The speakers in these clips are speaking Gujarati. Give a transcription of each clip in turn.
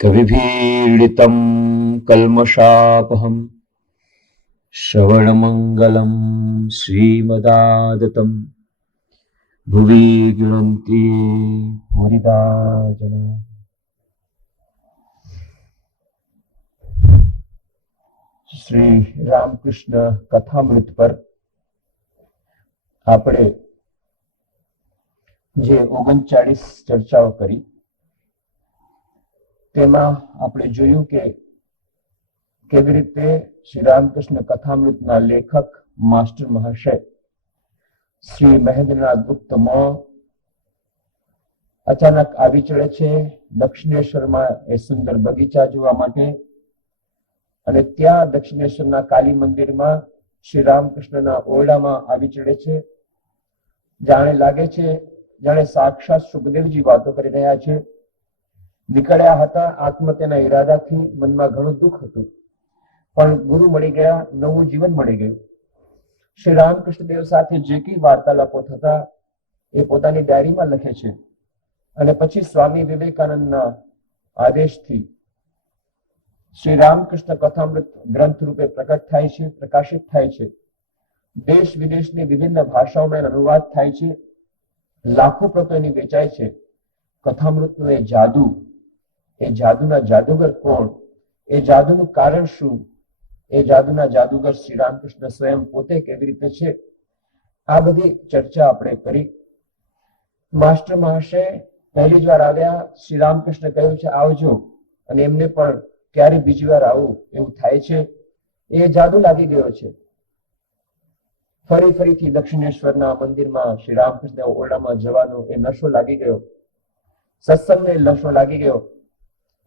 कविभिरीडितं कल्मषापहं श्रवणमङ्गलं श्रीमदादतं भुवि गृह्णन्ति भूरिदा जना। श्री रामकृष्ण कथामृत पर આપણે જે 39 ચર્ચાઓ કરી તેમાં આપણે જોયું કે કેવી રીતે શ્રી રામકૃષ્ણ કથામૃતના લેખક માસ્ટર મહાશય શ્રી મહેન્દ્રનાથ ગુપ્ત અચાનક આવી ચડે છે દક્ષિણેશ્વરમાં એ સુંદર બગીચા જોવા માટે અને ત્યાં દક્ષિણેશ્વરના કાલી મંદિરમાં શ્રી રામકૃષ્ણના ઓરડામાં આવી ચડે છે। જાણે લાગે છે જાણે સાક્ષાત સુખદેવજી વાતો કરી રહ્યા છે। નીકળ્યા હતા આત્મહત્યાના ઈરાદાથી, મનમાં ઘણું દુઃખ હતું, પણ ગુરુ મળી ગયા, નવું જીવન મળી ગયું। શ્રી રામકૃષ્ણ દેવ સાથે જે કઈ વાર્તાલાપો થતા એ પોતાની ડાયરીમાં લખે છે અને પછી સ્વામી વિવેકાનંદના આદેશથી શ્રી રામકૃષ્ણ કથામૃત ગ્રંથ રૂપે પ્રકટ થાય છે, પ્રકાશિત થાય છે। દેશ વિદેશની વિભિન્ન ભાષાઓમાં એનો અનુવાદ થાય છે, લાખો પ્રતો એની વેચાય છે। કથામૃતનું એ જાદુ, એ જાદુના જાદુગર કોણ, એ જાદુનું કારણ શું, એ જાદુના જાદુગર શ્રી રામકૃષ્ણ સ્વયં પોતે કેવી રીતે છે, આ બધી ચર્ચા આપણે કરી। માસ્ટર મહાશય પહેલી જ વાર આવ્યા, શ્રી રામકૃષ્ણ કહ્યું છે આવજો, અને એમને પણ ક્યારે બીજી વાર આવું એવું થાય છે। એ જાદુ લાગી ગયો છે। ફરીથી દક્ષિણેશ્વરના મંદિરમાં શ્રી રામકૃષ્ણ ઓરડામાં જવાનો એ નશો લાગી ગયો, સત્સંગને નશો લાગી ગયો।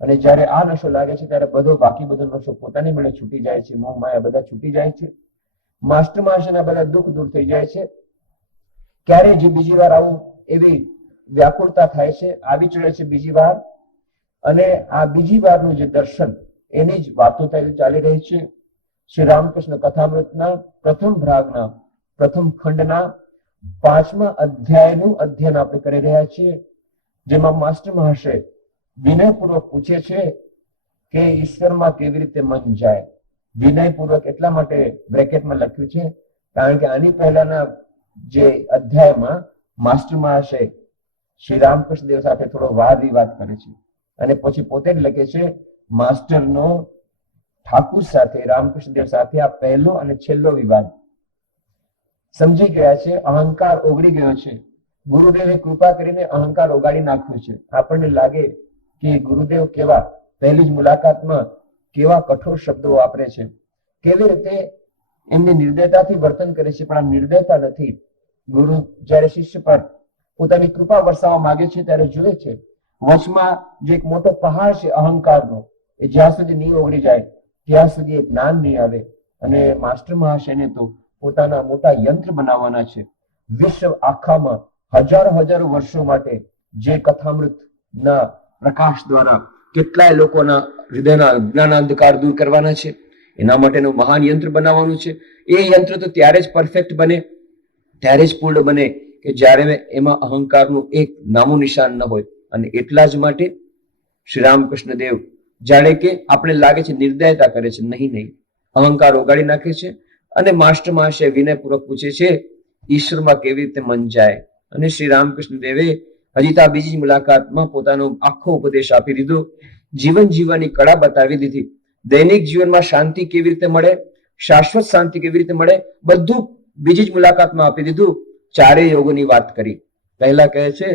અને જ્યારે આ નશો લાગે છે ત્યારે બાકી બધો નશો પોતાની મેળે છૂટી જાય છે, મોહ માયા બધા છૂટી જાય છે। માસ્ટર મહાશયના બધા દુઃખ દૂર થઈ જાય છે। ક્યારે જે બીજી વાર આવું એવી વ્યાકુળતા થાય છે, આવી ચડે છે બીજી વાર, અને આ બીજી વારનું જે દર્શન એની જ વાતો ચાલી રહી છે। શ્રી રામકૃષ્ણ કથામૃતના પ્રથમ ભાગના પ્રથમ ખંડના 5મા અધ્યાયનું અધ્યયન આપણે કરી રહ્યા છીએ, જેમાં માસ્ટર મહાશય વિનયપૂર્વક પૂછે છે કે ઈશ્વરમાં કેવી રીતે મન જાય। વિનયપૂર્વક એટલા માટે બ્રેકેટમાં લખ્યું છે કારણ કે આની પહેલાના જે અધ્યાયમાં માસ્ટર મહાશય શ્રી રામકૃષ્ણ દેવ સાથે થોડો વાદ વિવાદ કરે છે અને પછી પોતે જ લખે છે માસ્ટરનો ઠાકુર સાથે, રામકૃષ્ણ દેવ સાથે આ પહેલો અને છેલ્લો વિવાદ। સમજી ગયા છે અહંકાર ઓગળી ગયો છે। ગુરુદેવે કૃપા કરીને અહંકાર ઓગાળી નાખ્યો છે। આપણને લાગે કે ગુરુદેવ કેવા પહેલી જ મુલાકાતમાં કેવા કઠોર શબ્દો વાપરે છે, કેવી રીતે એમની નિર્દયતાથી વર્તન કરે છે, પણ આ નિર્દયતા નથી। ગુરુ જ્યારે શિષ્ય પર પોતાની કૃપા વરસાવવા માંગે છે ત્યારે જુએ છે વચમાં જે એક મોટો પહાડ છે અહંકારનો, એ જ્યાં સુધી નહીં ઓગળી જાય ત્યાં સુધી એ જ્ઞાન નહીં આવે। અને માસ્ટર મહાશયને તો પોતાના મોટા યંત્ર બનાવવાના છે। વિશ્વ આખામાં હજારો વર્ષો માટે જે કથામૃતના પ્રકાશ દ્વારા કેટલાય લોકોના હૃદયના અજ્ઞાનાંધકાર દૂર કરવાના છે, એના માટેનું મહાન યંત્ર બનાવવાનું છે। એ યંત્ર તો ત્યારે જ પરફેક્ટ બને, ત્યારે જ પૂર્ણ બને કે જ્યારે એમાં અહંકારનું એક નામું નિશાન ન હોય। અને એટલા જ માટે શ્રી રામકૃષ્ણ દેવ જાણે કે આપણે લાગે છે નિર્દયતા કરે છે, નહીં, અહંકાર ઓગાળી નાખે છે। અને માસ્ટર મહાશય વિનયપૂર્વક પૂછે છે ઈશ્વરમાં કેવી રીતે મન જાય। અને શ્રી રામકૃષ્ણ દેવે હજી તો આ બીજી મુલાકાતમાં પોતાનો આખો ઉપદેશ આપી દીધો, જીવન જીવવાની કળા બતાવી દીધી। દૈનિક જીવનમાં શાંતિ કેવી રીતે મળે, શાશ્વત શાંતિ કેવી રીતે મળે, બધું બીજી જ મુલાકાતમાં આપી દીધું। ચારે યોગોની વાત કરી। પહેલા કહે છે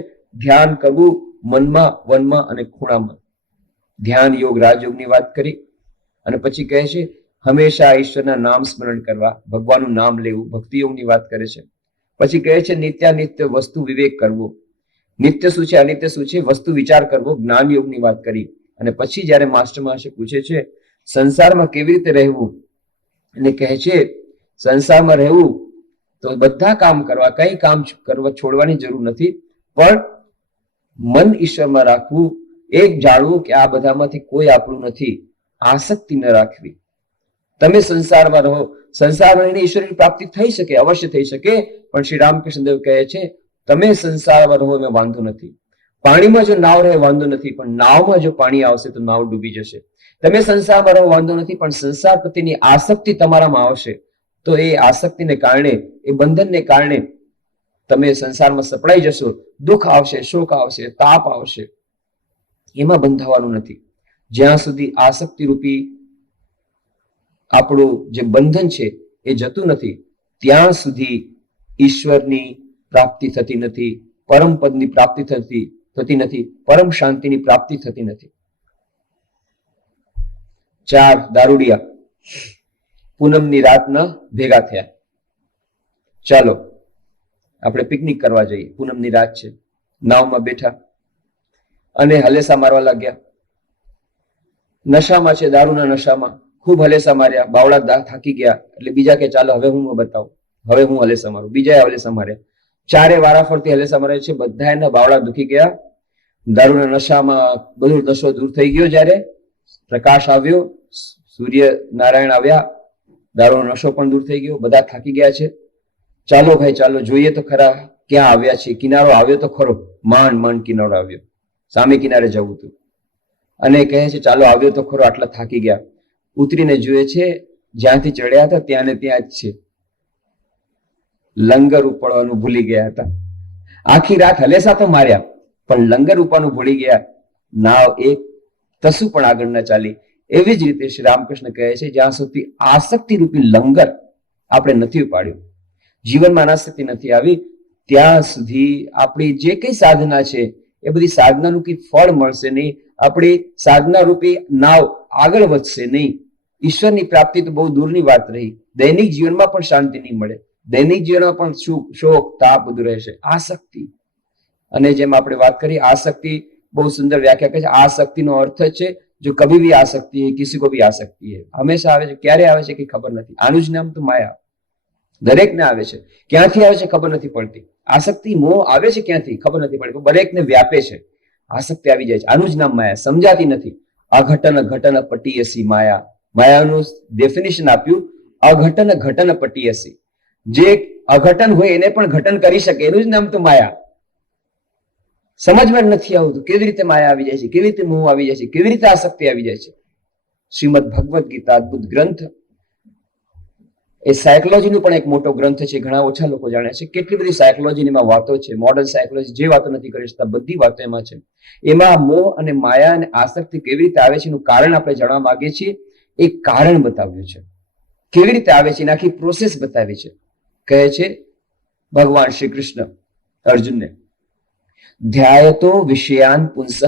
ધ્યાન કરવું મનમાં, વનમાં અને ખૂણામાં, ધ્યાન યોગ રાજયોગની વાત કરી। અને પછી કહે છે હંમેશા ઈશ્વરના નામ સ્મરણ કરવા, ભગવાનનું નામ લેવું, ભક્તિ યોગની વાત કરે છે। પછી કહે છે નિત્યાનિત્ય વસ્તુ વિવેક કરવો, નિત્ય શું છે અનિત્ય શું છે વસ્તુ વિચાર કરવો, જ્ઞાન યોગની વાત કરી। અને પછી જ્યારે માસ્ટર મહાશય પૂછે છે સંસારમાં કેવી રીતે રહેવું, અને કહે છે સંસારમાં રહેવું તો બધા કામ કરવા, કઈ કામ કરવા છોડવાની જરૂર નથી, પણ મન ઈશ્વરમાં રાખવું, એક જાણવું કે આ બધામાંથી કોઈ આપણું નથી, આસક્તિ ન રાખવી। તમે સંસારમાં રહો, સંસારમાં રહીને ઈશ્વરની પ્રાપ્તિ થઈ શકે, અવશ્ય થઈ શકે, પણ શ્રી રામકૃષ્ણ દેવ કહે છે તમે સંસારમાં રહો એમાં વાંધો નથી, પાણીમાં જો નાવ રહે વાંધો નથી, પણ નાવમાં જો પાણી આવશે તો નાવ ડૂબી જશે. તમે સંસારમાં રહો વાંધો નથી, પણ સંસાર પ્રત્યેની આસક્તિ તમારામાં આવશે તો એ આસક્તિને કારણે, એ બંધનને કારણે તમે સંસારમાં સપડાઈ જશો. દુઃખ આવશે, શોક આવશે, તાપ આવશે. એમાં બંધાવાનું નથી. જ્યાં સુધી આસક્તિ રૂપી આપણું જે બંધન છે એ જતું નથી, ત્યાં સુધી ઈશ્વરની પ્રાપ્તિ થતી નથી, પરમ પદની પ્રાપ્તિ થતી નથી, પરમ શાંતિની પ્રાપ્તિ થતી નથી. 4 દારૂડિયા પૂનમની રાતના ભેગા થયા. ચાલો આપણે પિકનિક કરવા જઈએ. પૂનમની રાત છે, નાવમાં બેઠા અને હલેસા મારવા લાગ્યા. નશામાં છે, દારૂના નશામાં ખૂબ હલેસા માર્યા. બાવળા થાકી ગયા એટલે બીજા કે ચાલો હવે હું બતાવું, હવે હું હલેસા મારું. બીજાએ હલેસા માર્યા. 4 વારાફરતી હલેસા મારે છે. બધા એના બાવળા દુખી ગયા. દારૂના નશામાં બધું નશો દૂર થઈ ગયો. જ્યારે પ્રકાશ આવ્યો, સૂર્ય નારાયણ આવ્યા, દારૂનો નશો પણ દૂર થઈ ગયો. બધા થાકી ગયા છે. ચાલો ભાઈ ચાલો, જોઈએ તો ખરા ક્યાં આવ્યા છે. કિનારો આવ્યો તો ખરો, માંડ કિનારો આવ્યો. સામે કિનારે જવું હતું અને કહે છે ચાલો આવ્યો તો ખરો, આટલા થાકી ગયા. ઉતરીને જુએ છે જ્યાંથી ચડ્યા હતા ત્યાં ને ત્યાં જ છે. લંગર ઉપાડવાનું ભૂલી ગયા હતા. આખી રાત હલેસા તો માર્યા પણ લંગર ઉપાડવાનું ભૂલી ગયા. નાવ એક તસુ પણ આગળ ન ચાલી. એવી જ રીતે શ્રી રામકૃષ્ણ કહે છે જ્યાં સુધી આસક્તિ રૂપી લંગર આપણે નથી ઉપાડ્યું, જીવનમાં આસક્તિ નથી આવી, ત્યાં સુધી આપણી જે કઈ સાધના છે એ બધી સાધનાનું કઈ ફળ મળશે નહીં. આપણી સાધના રૂપી નાવ આગળ વધશે નહીં. ઈશ્વરની પ્રાપ્તિ તો બહુ દૂરની વાત રહી. દૈનિક જીવનમાં પણ શાંતિ નહીં મળે. દૈનિક જીવનમાં પણ સુખ, શોક, તાપ બધું રહેશે. આસક્તિ, અને જેમ આપણે વાત કરી, આસક્તિ બહુ સુંદર વ્યાખ્યા કહે છે. આસક્તિનો અર્થ છે જો કભી ભી આ सकती है, किसी को भी आ सकती है. હંમેશા આવે છે. ક્યારે આવે છે કે ખબર નથી. આનું જ નામ તો માયા. દરેકને આવે છે. ક્યાંથી આવે છે ખબર નથી પડતી. આસક્તિ, મોહ આવે છે ક્યાંથી ખબર નથી પડતી, દરેકને વ્યાપે છે. આસક્તિ આવી જાય છે. આનું જ નામ માયા. સમજાતી નથી. અઘટન ઘટન પટીયસી માયા. માયાનું ડેફિનેશન આપ્યું, અઘટન ઘટન પટીયસી. જે અઘટન હોય એને પણ ઘટન કરી શકે, એનું જ નામ તો માયા. સમજમાં નથી આવતું કેવી રીતે માયા આવી જાય છે, કેવી રીતે મોહ આવી જાય છે, કેવી રીતે આસક્તિ આવી જાય છે. શ્રીમદ ભગવદ્ ગીતા અદ્ભુત ગ્રંથ. એ સાયકોલોજીનો પણ એક મોટો ગ્રંથ છે. ઘણા ઓછા લોકો જાણે છે. કેટલી બધી સાયકોલોજીની એમાં વાતો છે. મોડર્ન સાયકોલોજી જે વાતો નથી કરી શકતા બધી વાતો એમાં છે. એમાં મોહ અને માયા અને આસક્તિ કેવી રીતે આવે છે એનું કારણ આપણે જાણવા માંગીએ છીએ. એક કારણ બતાવ્યું છે. કેવી રીતે આવે છે એની આખી પ્રોસેસ બતાવી છે. કહે છે ભગવાન શ્રી કૃષ્ણ અર્જુનને, ધ્યાયતો વિષયાન પુંસઃ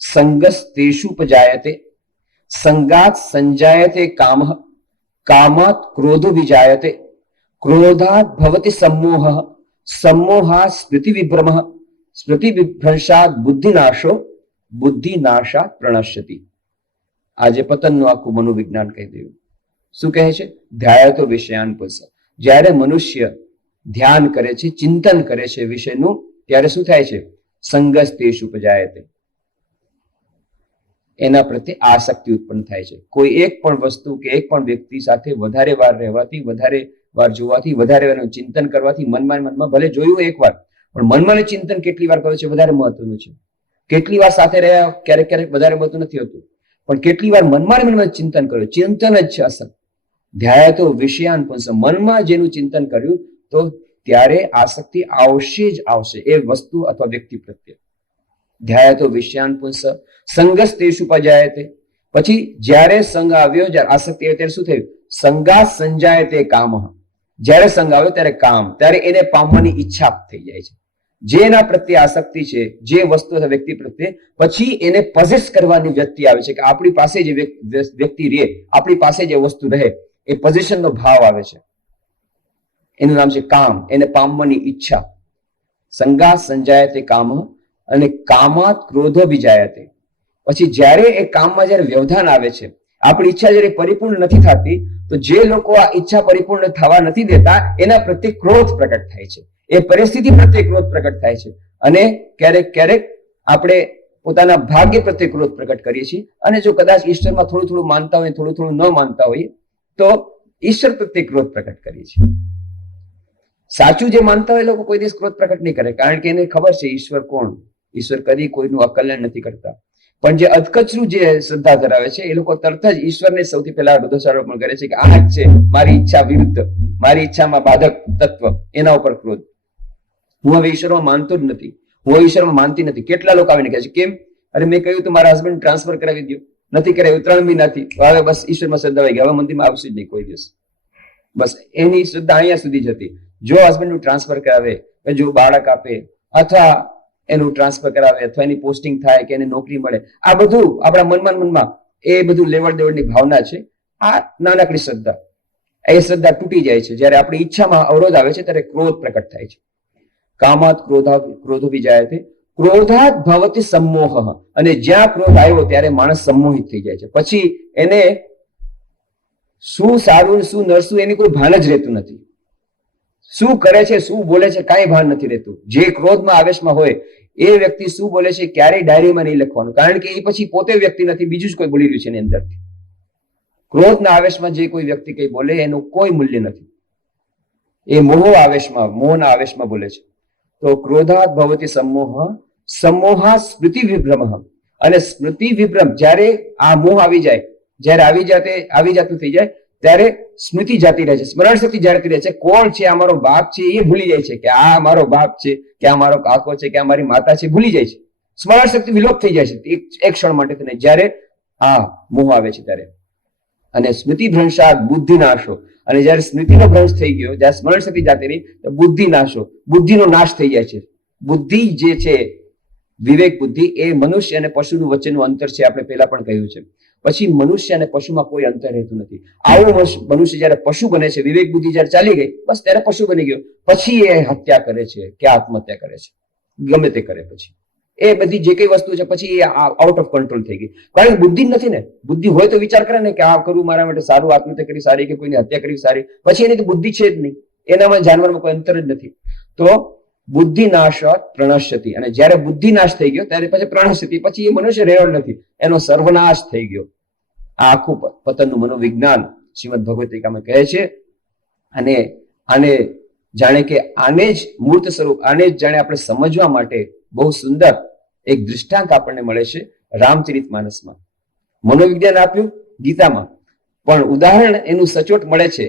સંગસ્તેષુપજાયતે સંગાત સંજાયતે કામઃ કામાત ક્રોધો વિજાયતે ક્રોધાત ભવતિ सम्मोहः सम्मोहात् સ્મૃતિ વિભ્રમઃ સ્મૃતિ વિભ્રંશાત બુદ્ધિનાશો બુદ્ધિનાશાત પ્રણશ્યતિ. આજે પતનનું આખું મનોવિજ્ઞાન કહી દઉં. શું કહે છે? ધ્યાયતો વિષયાન પુંસઃ. જ્યારે મનુષ્ય ધ્યાન કરે છે, ચિંતન કરે છે વિષયનું, ત્યારે શું થાય છે? સંગસ્તેષુપજાયતે. એના પ્રત્યે આસક્તિ ઉત્પન્ન થાય છે. કોઈ એક પણ વસ્તુ કે એક પણ વ્યક્તિ સાથે વધારે વાર રહેવાથી, વધારે વાર જોવાથી, વધારે વાર ચિંતન કરવાથી, મનમાં ભલે જોયું એકવાર, પણ મનમાં ચિંતન કેટલી વાર કર્યું છે વધારે મહત્વનું છે. કેટલી વાર સાથે રહ્યા ક્યારેક ક્યારેક વધારે મહત્વ નથી હોતું, પણ કેટલી વાર મનમાં ચિંતન કર્યું, ચિંતન જ છે અસલ. ધ્યાયતો વિષયાન પુંસઃ. મનમાં જેનું ચિંતન કર્યું તો ત્યારે આસક્તિ આવશે જ આવશે એ વસ્તુ અથવા વ્યક્તિ પ્રત્યે. ધ્યાયતો વિષયાન પુંસઃ સંગસ્તેષુપજાયતે. પછી જ્યારે સંગ આવ્યો, જ્યારે આસક્તિ આવ્યો ત્યારે શું થયું? સંગાત સંજાયતે કામઃ. જ્યારે સંગ આવ્યો ત્યારે કામ, ત્યારે એને પામવાની ઈચ્છા થઈ જાય છે. જે એના પ્રત્યે આસક્તિ છે, જે વસ્તુ અથવા વ્યક્તિ પ્રત્યે, પછી એને પોઝેસ કરવાની વ્યક્તિ આવે છે કે આપણી પાસે જે વ્યક્તિ રહે, આપણી પાસે જે વસ્તુ રહે, એ પોઝિશનનો ભાવ આવે છે. એનું નામ છે કામ. એને પામવાની ઈચ્છા. સંગાત સંજાયતે કામઃ અને કામાત ક્રોધો વિજાયતે. પછી જ્યારે એ કામમાં જ્યારે વ્યવધાન આવે છે, આપણી ઈચ્છા જ્યારે પરિપૂર્ણ નથી થતી, તો જે લોકો આ ઈચ્છા પરિપૂર્ણ થવા નથી દેતા એના પ્રત્યે ક્રોધ પ્રકટ થાય છે. એ પરિસ્થિતિ પ્રત્યે ક્રોધ પ્રકટ થાય છે. અને ક્યારેક ક્યારેક આપણે પોતાના ભાગ્ય પ્રત્યે ક્રોધ પ્રકટ કરીએ છીએ. અને જો કદાચ ઈશ્વરમાં થોડું થોડું માનતા હોય, થોડું થોડું ન માનતા હોઈએ, તો ઈશ્વર પ્રત્યે ક્રોધ પ્રકટ કરીએ છીએ. સાચું જે માનતા હોય લોકો કોઈ દિવસ ક્રોધ પ્રકટ નહીં કરે, કારણ કે એને ખબર છે ઈશ્વર કોણ, ઈશ્વર કદી કોઈનું અકલ્યાણ નથી કરતા. પણ જે અધકચરું જે શ્રદ્ધા ધરાવે છે એ લોકો તરત જ ઈશ્વરને સૌથી પહેલા દોષારોપણ કરે છે કે આ જ છે મારી ઈચ્છા વિરુદ્ધ, મારી ઈચ્છામાં બાધક તત્વ, એના ઉપર ક્રોધ. હું હવે ઈશ્વરમાં માનતો જ નથી, હું ઈશ્વરમાં માનતી નથી. કેટલા લોકો આવીને કહે છે કેમ? અરે મેં કહ્યું તો મારા હસબન્ડ ટ્રાન્સફર કરાવી દો, નથી કરાવ્યું 3 મહિનાથી, હવે બસ ઈશ્વરમાં શ્રદ્ધા આવી ગઈ, હવે મંદિરમાં આવશે જ નહીં કોઈ દિવસ. બસ એની શ્રદ્ધા અહીંયા સુધી જ હતી. જો હસબન્ડ નું ટ્રાન્સફર કરાવે, જો બાળક આપે, અથવા એનું ટ્રાન્સફર કરાવે, અથવા એની પોસ્ટિંગ થાય કે એને નોકરી મળે, આ બધું આપણા મનમાં એ બધું લેવડ દેવડની ભાવના છે. આ નાનકડી શ્રદ્ધા, એ શ્રદ્ધા તૂટી જાય છે જયારે આપણી ઈચ્છામાં અવરોધ આવે છે ત્યારે ક્રોધ પ્રકટ થાય છે. કામાત ક્રોધો જાય છે, ક્રોધાત ભવતિ સમોહ. અને જ્યાં ક્રોધ આવ્યો ત્યારે માણસ સંમોહિત થઈ જાય છે. પછી એને શું સારું શું નરસું એની કોઈ ભાન જ રહેતું નથી. શું કરે છે, શું બોલે છે, કાંઈ ભાન નથી રહેતું. જે ક્રોધમાં આવેશમાં હોય એ વ્યક્તિ શું બોલે છે ક્યારેય ડાયરીમાં નહીં લખવાનું, કારણ કે એ પછી પોતે વ્યક્તિ નથી, બીજું જ કોઈ બોલી રહ્યું છે એની અંદરથી. ક્રોધના આવેશમાં જે કોઈ વ્યક્તિ કઈ બોલે એનું કોઈ મૂલ્ય નથી. એ મોહના આવેશમાં બોલે છે. તો ક્રોધાત ભવતિ સમોહ, સમોહા સ્મૃતિ વિભ્રમ. અને સ્મૃતિ વિભ્રમ, જ્યારે આ મોહ આવી જાય, જ્યારે આવી જાતું થઈ જાય ત્યારે સ્મૃતિ જાતી રહે છે, સ્મરણ શક્તિ જાતી રહે છે. કોણ છે, આ મારો બાપ છે, એ ભૂલી જાય છે કે આ મારો બાપ છે, કે આ મારો કાકો છે, કે આ મારી માતા છે, ભૂલી જાય છે. સ્મરણ શક્તિ વિલોપ થઈ જાય છે એક ક્ષણ માટે, જયારે આ મોહ આવે છે ત્યારે. અને સ્મૃતિ ભ્રંશાત બુદ્ધિ નાશો. અને જયારે સ્મૃતિનો ભ્રંશ થઈ ગયો, જયારે સ્મરણ શક્તિ જાતી રહી, તો બુદ્ધિ નાશો, બુદ્ધિનો નાશ થઈ જાય છે. બુદ્ધિ જે છે, વિવેક બુદ્ધિ, એ મનુષ્ય અને પશુનું વચ્ચેનું અંતર છે, આપણે પહેલા પણ કહ્યું છે. પછી મનુષ્ય અને પશુમાં કોઈ અંતર રહેતું નથી. આવું મનુષ્ય જયારે પશુ બને છે, વિવેક બુદ્ધિ જયારે ચાલી ગઈ, બસ ત્યારે પશુ બની ગયો. પછી એ હત્યા કરે છે કે આત્મહત્યા કરે છે, ગમે તે કરે. પછી એ બધી જે કઈ વસ્તુ છે પછી એ આઉટ ઓફ કંટ્રોલ થઈ ગઈ. કારણ કે બુદ્ધિ નથી ને. બુદ્ધિ હોય તો વિચાર કરે ને કે આ કરવું મારા માટે સારું, આત્મહત્યા કરી સારી, કે કોઈની હત્યા કરવી સારી. પછી એની તો બુદ્ધિ છે જ નહીં, એનામાં જાનવરમાં કોઈ અંતર જ નથી. તો બુદ્ધિ નાશાત પ્રણશ્યતિ. અને જયારે બુદ્ધિ નાશ થઈ ગયો ત્યારે પછી પ્રણશ્યતિ, પછી એ મનુષ્ય રહ્યો નથી, એનો સર્વનાશ થઈ ગયો. આ આખું પતનનું મનોવિજ્ઞાન શ્રીમદ ભગવદ ગીતામાં કહે છે. અને આને જાણે કે આને જ મૂર્ત સ્વરૂપ, આને જ જાણે આપણે સમજવા માટે બહુ સુંદર એક દૃષ્ટાંત આપણને મળે છે રામચરિતમાનસમાં. મનોવિજ્ઞાન આપ્યું ગીતામાં, પણ ઉદાહરણ એનું સચોટ મળે છે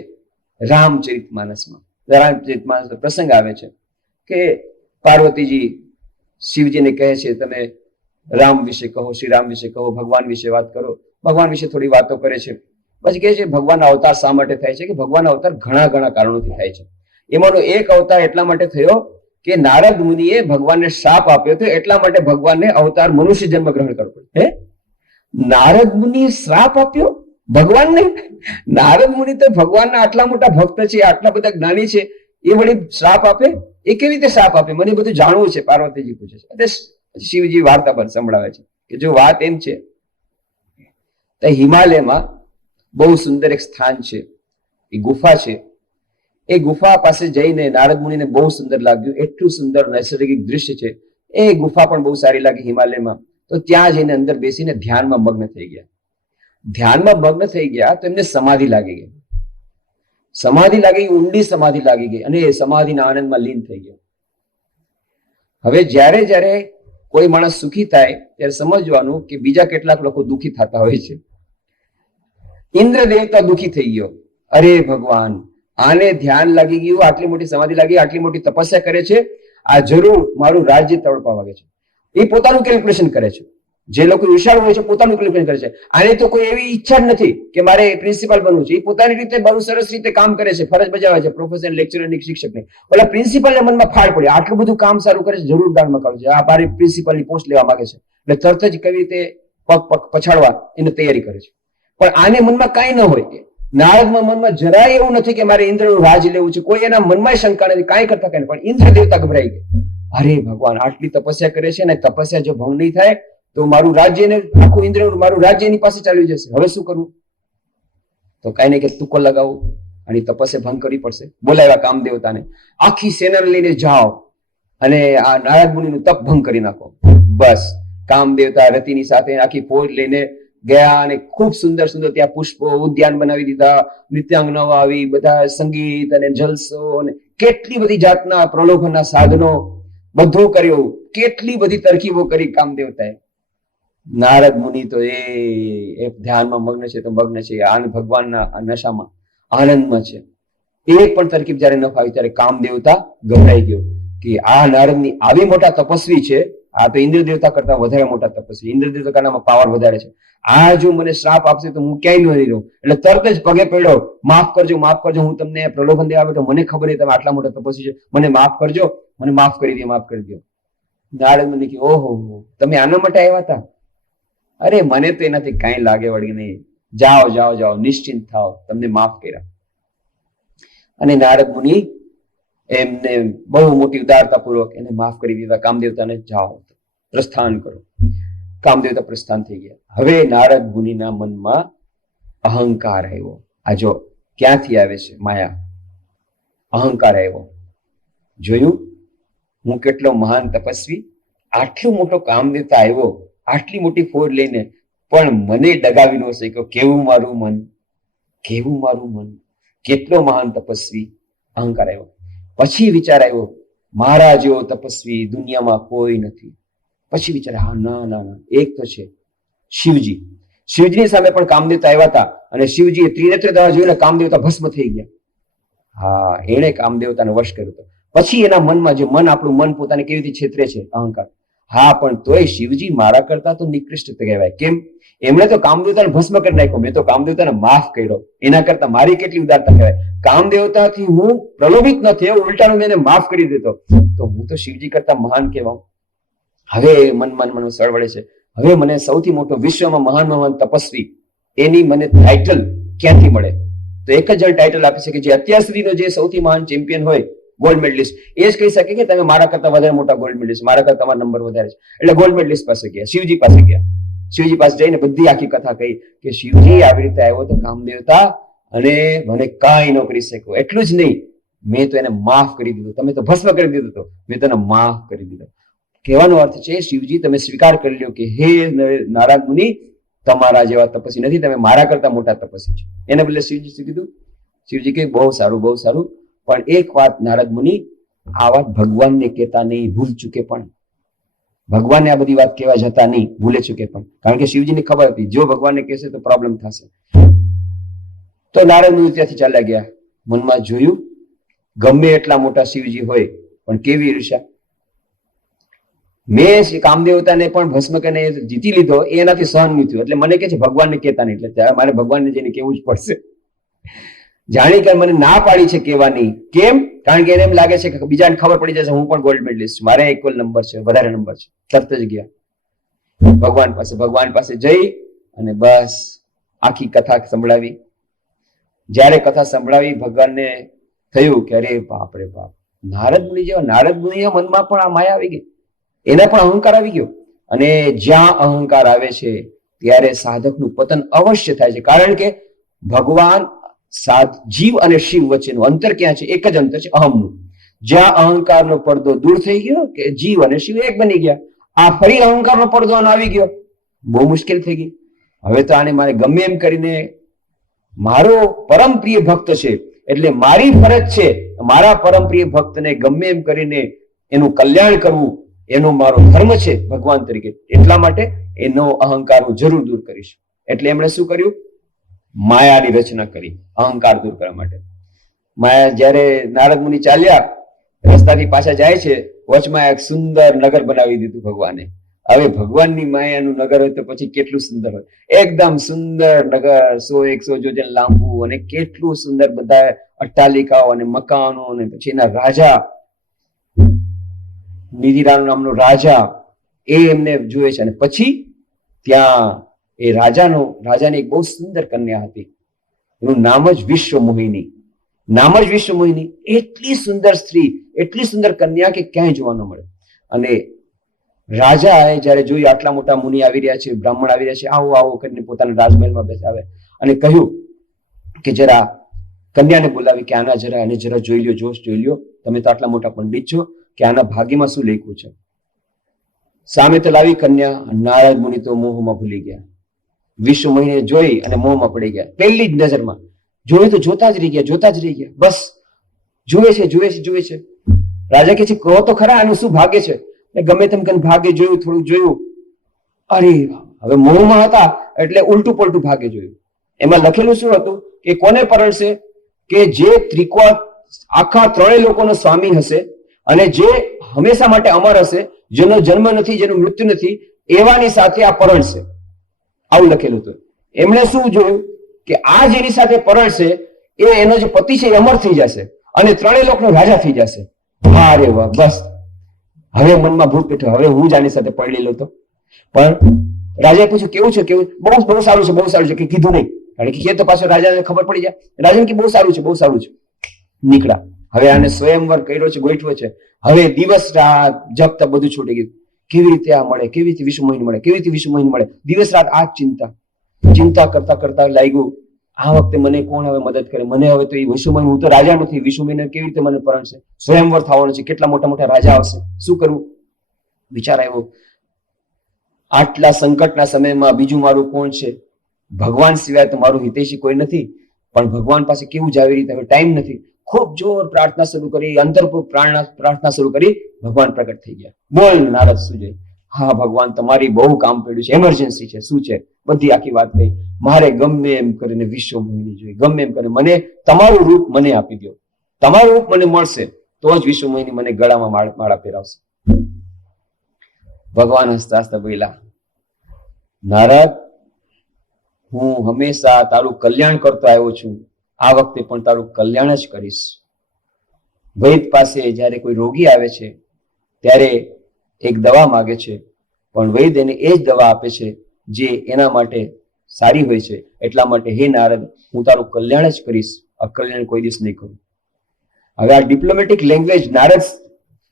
રામચરિતમાનસમાં. રામચરિતમાનસ પ્રસંગ આવે છે કે પાર્વતીજી શિવજીને કહે છે તમે રામ વિશે કહો, શ્રી રામ વિશે કહો, ભગવાન વિશે વાત કરો. ભગવાન વિશે થોડી વાતો કરે છે. પછી કહે છે ભગવાનનો અવતાર શા માટે થાય છે? કે ભગવાનનો અવતાર ઘણા કારણોથી થાય છે. એમાંનો એક અવતાર એટલા માટે થયો કે નારદ મુનિએ ભગવાનને શાપ આપ્યો હતો, એટલા માટે ભગવાનને અવતાર મનુષ્ય જન્મ ગ્રહણ કરવો પડ્યો. નારદ મુનિએ શ્રાપ આપ્યો ભગવાનને? નારદ મુનિ તો ભગવાનના આટલા મોટા ભક્ત છે, આટલા બધા જ્ઞાની છે, એ વળી શ્રાપ આપે? એ કેવી રીતે શ્રાપ આપે? મને બધું જાણવું છે. પાર્વતીજી પૂછે છે. શિવજી વાર્તા પર સંભળાવે છે કે જો વાત એમ છે, તો હિમાલયમાં બહુ સુંદર એક સ્થાન છે, એ ગુફા છે. એ ગુફા પાસે જઈને નારદ મુનિને બહુ સુંદર લાગ્યું. એટલું સુંદર નૈસર્ગિક દૃશ્ય છે. એ ગુફા પણ બહુ સારી લાગી હિમાલયમાં. તો ત્યાં જઈને અંદર બેસીને ધ્યાનમાં મગ્ન થઈ ગયા. ધ્યાનમાં મગ્ન થઈ ગયા તો એમને સમાધિ લાગી ગઈ. સમાધિ લાગી, ઊંડી સમાધિ લાગી ગઈ, અને એ સમાધિના આનંદમાં લીન થઈ ગયા. હવે જ્યારે કોઈ માણસ સુખી થાય ત્યારે સમજવાનું કે બીજા કેટલાક લોકો દુઃખી થતા હોય છે. ઇન્દ્ર દેવતા દુઃખી થઈ ગયો. અરે ભગવાન, આને ધ્યાન લાગી ગયું, આટલી મોટી સમાધિ લાગી, આટલી મોટી તપસ્યા કરે છે, આ જરૂર મારું રાજ્ય તડપા વાગે છે. એ પોતાનું કેલ્ક્યુલેશન કરે છે. જે લોકો વિશાળ હોય છે પોતાનું કેલ્ક્યુલેશન કરે છે. આને તો કોઈ એવી ઈચ્છા જ નથી કે મારે પ્રિન્સિપાલ બનવું છે. એ પોતાની રીતે બહુ સરસ રીતે કામ કરે છે, ફરજ બજાવે છે, પ્રોફેસર, લેક્ચરર, શિક્ષકની. ઓલા પ્રિન્સિપાલના મનમાં ફાળ પડી, આટલું બધું કામ સારું કરે છે, જરૂર દાનમાં કરવું છે, આ મારી પ્રિન્સિપાલની પોસ્ટ લેવા માંગે છે, એટલે તરત જ કેવી રીતે પગ પછાડવા એની તૈયારી કરે છે. પણ આને મનમાં કાંઈ ન હોય. નારદના મનમાં જરાય એવું નથી કે મારે ઇન્દ્રનું રાજ લેવું છે. કોઈ એના મનમાં શંકા નથી, કાંઈ કરતા કાંઈ. પણ ઇન્દ્ર દેવતા ગભરાઈ ગયા. અરે ભગવાન, આટલી તપસ્યા કરે છે ને તપસ્યા જો ભંગ નહીં થાય તો મારું રાજ્ય ને આખું ઇન્દ્ર, મારું રાજ્ય એની પાસે ચાલ્યું જશે. હવે શું કરવું? તો કઈ નહીં કે તુક્કો લગાવું અને તપસ્યા ભંગ કરવી પડશે. બોલાવ્યા કામ દેવતાને, આખી સેના લઈને જાઓ અને આ નારદ મુનિનું તપ ભંગ કરી નાખો. બસ કામ દેવતા રતિની સાથે આખી ફોજ લઈને ગયા અને ખૂબ સુંદર સુંદર ત્યાં પુષ્પો, ઉદ્યાન બનાવી દીધા, નૃત્યાંગનાઓ આવી, બધા સંગીત અને જલસો અને કેટલી બધી જાતના પ્રલોભનના સાધનો, બધું કર્યું, કેટલી બધી તરકીબો કરી કામ દેવતાએ. નારદ મુનિ તો એ ધ્યાનમાં મગ્ન છે તો મગ્ન છે, ભગવાનના નશામાં આનંદમાં છે. એક પણ તરકીબ જયારે ન ફાવી ત્યારે કામ દેવતા ગભરાઈ ગયો કે આ નારદની આવી મોટા તપસ્વી છે, આ તો ઇન્દ્ર દેવતા કરતા વધારે મોટા તપસ્વી, ઇન્દ્ર દેવતા કરતા પાવર વધારે છે, આ જો મને શ્રાપ આપશે તો હું ક્યાંય નહીં રહું. એટલે તરત જ પગે પડ્યો, માફ કરજો, હું તમને પ્રલોભન દેવા બેઠો, મને ખબર નહીં તમે આટલા મોટા તપસ્વી છે, મને માફ કરજો, મને માફ કરી દો. નારદ મુનિ કે ઓહો, તમે આના માટે આવ્યા હતા? અરે મને તો એનાથી કાંઈ લાગે વળી નહીં, જાઓ, નિશ્ચિંત થાઓ, તમને માફ કર્યા. અને નારદ મુનિ એમને બહુ મોટી ઉદારતા પૂર્વક એને માફ કરી દીધા. કામદેવતાને જાઓ, પ્રસ્થાન કરો. કામદેવતા પ્રસ્થાન થઈ ગયા. હવે નારદ મુનિના મનમાં અહંકાર આવ્યો. આ જો ક્યાંથી આવે છે માયા, અહંકાર આવ્યો. જોયું હું કેટલો મહાન તપસ્વી, આટલો મોટો કામદેવતા આવ્યો, આટલી મોટી ફોડ લઈને, પણ મને ડગાવી ન શક્યો. કેવું મારું મન, કેટલો મહાન તપસ્વી. અહંકાર આવ્યો. પછી વિચાર આવ્યો, મારા જેવો તપસ્વી દુનિયામાં કોઈ નથી. પછી વિચાર, હા ના, એક તો છે, શિવજીની સામે પણ કામદેવતા આવ્યા હતા, અને શિવજીએ ત્રિનેત્ર દ્વારા જોઈને કામદેવતા ભસ્મ થઈ ગયા. હા, એણે કામદેવતાને વશ કર્યો હતો. પછી એના મનમાં, જે મન, આપણું મન પોતાને કેવી રીતે છેતરે છે, અહંકાર. હા, પણ તોય શિવજી મારા કરતા તો નિકૃષ્ટ કહેવાય. કેમ? એમણે તો કામદેવતાને ભસ્મ કરી નાખ્યો, મેં તો કામદેવતાને માફ કર્યો. એના કરતા મારી કેટલી ઉદારતા કહેવાય. કામદેવતાથી હું પ્રલોભિત ન થયો, ઉલટાનું મેં એને માફ કરી દીધો, તો હું તો શિવજી કરતા મહાન કહેવાઉં. હવે મનમાં સળવળે છે. હવે મને સૌથી મોટો, વિશ્વમાં મહાન તપસ્વી, એની મને ટાઇટલ ક્યાંથી મળે? તો એક જ ટાઇટલ આપી શકે, જે અત્યાર સુધીનો જે સૌથી મહાન ચેમ્પિયન હોય, ગોલ્ડ મેડલિસ્ટ, એ જ કહી શકે કે તમે મારા કરતા વધારે મોટા ગોલ્ડ મેડલિસ્ટ, મારા કરતા તમારો નંબર વધારે છે. એટલે ગોલ્ડ મેડલિસ્ટ પાસે ગયા, શિવજી પાસે ગયા. શિવજી પાસે જઈને બધી આખી કથા કહી કે શિવજી આવી રીતે આવ્યો તો કામદેવતા, અને મને કાંઈ ન કરી શક્યો. એટલું જ નહીં, મેં તો એને માફ કરી દીધો, તમે તો ભસ્મ કરી દીધો હતો, મેં તને માફ કરી દીધો. કહેવાનો અર્થ છે, શિવજી તમે સ્વીકાર કરી લ્યો કે હે નારદ મુનિ, તમારા જેવા તપસ્વી નથી, તમે મારા કરતા મોટા તપસ્વી છો. એને બદલે શિવજી શું કીધું? શિવજી કહે બહુ સારું, પણ એક વાત નારદ મુનિ, આ વાત ભગવાનને કહેતા નહીં, ભૂલ ચૂકે પણ. ભગવાનને આ બધી વાત કહેવા જતા નહીં, ભૂલે ચૂકે પણ. કારણ કે શિવજીને ખબર હતી, જો ભગવાનને કહેશે તો પ્રોબ્લેમ થશે. તો નારદ મુનિ ત્યાંથી ચાલ્યા ગયા. મનમાં જોયું, ગમે એટલા મોટા શિવજી હોય પણ કેવી ઈર્ષ્યા. મેં કામદેવતાને પણ ભસ્મ કરીને જીતી લીધો, એનાથી સહન નહીં થયું, એટલે મને કે છે ભગવાનને કહેતા નહીં. એટલે ત્યારે મારે ભગવાનને જઈને કહેવું જ પડશે. જાણી કે મને ના પાડી છે કહેવાની. કેમ? કારણ કે એને એમ લાગે છે કે બીજાને ખબર પડી જશે હું પણ ગોલ્ડ મેડલિસ્ટ, મારે ઇક્વલ નંબર છે, વધારે નંબર છે. તરત જ ગયા ભગવાન પાસે જઈ અને બસ આખી કથા સંભળાવી. જ્યારે કથા સંભળાવી, ભગવાનને થયું કે અરે બાપ રે બાપ, નારદ મુનિ મનમાં પણ આ માયા આવી ગઈ, એના પણ અહંકાર આવી ગયો. અને જ્યાં અહંકાર આવે છે ત્યારે સાધકનું પતન અવશ્ય થાય છે. કારણ કે ભગવાન, જીવ અને શિવ વચ્ચેનું અંતર ક્યાં છે? એક જ અંતર છે, અહમનું. જ્યાં અહંકારનો પડદો દૂર થઈ ગયો કે જીવ અને શિવ એક બની ગયા, આ ફરી અહંકારનો પડદો આવી ગયો, બહુ મુશ્કેલ થઈ ગઈ. હવે તો આને મારે ગમે એમ કરીને, મારો પરમ પ્રિય ભક્ત છે એટલે મારી ફરજ છે મારા પરમ પ્રિય ભક્તને ગમે એમ કરીને એનું કલ્યાણ કરવું, એનો મારો ધર્મ છે ભગવાન તરીકે. એટલા માટે એનો અહંકાર હું જરૂર દૂર કરીશ. એટલે એમણે શું કર્યું? માયાની રચના કરી, અહંકાર દૂર કરવા માટે. માયા, જ્યારે નારદ મુનિ ચાલ્યા, રસ્તાથી પાછા જાય છે, વચમાં એક સુંદર નગર બનાવી દીધું ભગવાને. હવે ભગવાનની માયાનું નગર હોય તો પછી કેટલું સુંદર હોય! એકદમ સુંદર નગર, 100-100 જોજન લાંબુ, અને કેટલું સુંદર બધા અટ્ટાલિકાઓ અને મકાનો, અને પછી એના રાજા, નિધિરાનો નામનો રાજા, એ એમને જોવે છે. અને પછી ત્યાં એ રાજાની એક બહુ સુંદર કન્યા હતી, એનું નામ જ વિશ્વમોહિની. એટલી સુંદર સ્ત્રી, એટલી સુંદર કન્યા કે ક્યાંય જોવા ન મળે. અને રાજાએ જયારે જોયું આટલા મોટા મુનિ આવી રહ્યા છે, બ્રાહ્મણ આવી રહ્યા છે, આવો કરીને પોતાના રાજમહેલમાં બેસાવે અને કહ્યું કે જરા કન્યાને બોલાવી કે આને જરા જોઈ લ્યો, જોશ જોઈ લ્યો, તમે તો આટલા મોટા પંડિત છો, કે આના ભાગ્યમાં શું લખ્યું છે. સામે તો લાવી કન્યા. નારદ મુનિ તો મોહમાં ભૂલી ગયા. વિશ્વ મહિને જોઈ અને મોહમાં પડી ગયા. પહેલી જ નજરમાં જોયું તો જોતા જ રહી ગયા. બસ જુએ છે. રાજા કે છે કહો તો ખરા આનું શું ભાગ્ય છે. ગમે તેમ કરીને ભાગ્ય જોયું, થોડું જોયું, અરે હવે મોહમાં હતા એટલે ઉલટું પલટું ભાગ્ય જોયું. એમાં લખેલું શું હતું કે કોને પરણશે, કે જે ત્રિકોણ આખા ત્રણેય લોકોનો સ્વામી હશે અને જે હંમેશા માટે અમર હશે, જેનો જન્મ નથી, જેનું મૃત્યુ નથી, એવાની સાથે આ પરણશે. આવું લખેલું હતું. એમણે શું જોયું કે આ જેની સાથે પરણશે એ એનો જે પતિ છે એ અમર થઈ જશે અને ત્રણેય લોકનો રાજા થઈ જશે. વાહ રે વાહ, બસ હવે મનમાં ભૂત બેઠો, હવે હું જ આની સાથે પરણી લઉં તો. પણ રાજાએ પૂછ્યું કેવું છે, કેવું? બહુ બહુ સારું છે, બહુ સારું છે. કે કીધું નહીં, કારણ કે તો પાછો રાજાને ખબર પડી જાય. રાજાને કે બહુ સારું છે, બહુ સારું છે. નીકળ્યા. હવે આને સ્વયંવર કર્યો છે, ગોઠવો છે. હવે દિવસ રાત જપતા બધું છૂટી ગયું. કેવી રીતે આ મળે, કેવી રીતે વિષ્ણુ મળે, કેવી રીતે વિષ્ણુ મળે? દિવસ રાત આ ચિંતા કરતા કરતા લાગ્યું આ વખતે મને કોણ હવે મદદ કરે, મને હવે તો એ વિષ્ણુ, હું તો રાજા નથી, વિષ્ણુ કેવી રીતે મને પરણશે? સ્વયંવર થવાનું છે, કેટલા મોટા મોટા રાજા આવશે, શું કરવું? વિચાર આવ્યો, આટલા સંકટના સમયમાં બીજું મારું કોણ છે? ભગવાન સિવાય તો મારું હિતેશી કોઈ નથી. પણ ભગવાન પાસે કેવું જ આવી રીતે હવે ટાઈમ નથી. ખૂબ જોર પ્રાર્થના શરૂ કરી, અંતરપૂર્વક પ્રાર્થના શરૂ કરી. ભગવાન પ્રગટ થઈ ગયા. બોલ નારદ શું છે? હા ભગવાન, તમારી બહુ કામ પડ્યું છે, એમરજન્સી છે. શું છે? બધી આખી વાત કહી. મારે ગમે એમ કરીને વિશ્વ મોહિની જોઈએ, ગમે એમ કરીને મને તમારું રૂપ મને આપી દો. તમારું રૂપ મને મળશે તો જ વિશ્વ મોહિની મને ગળામાં માળા પહેરાવશે. ભગવાન હસતા હસતા બોલ્યા, નારદ, હું હંમેશા તારું કલ્યાણ કરતો આવ્યો છું, આ વખતે પણ તારું કલ્યાણ જ કરીશ. વૈદ પાસે જ્યારે કોઈ રોગી આવે છે ત્યારે એક દવા માંગે છે, પણ વૈદ એને એ જ દવા આપે છે જે એના માટે સારી હોય છે. એટલા માટે હે નારદ, હું તારું કલ્યાણ જ કરીશ, અકલ્યાણ કોઈ દિવસ નહીં કરું. હવે આ ડિપ્લોમેટિક લેંગ્વેજ નારદ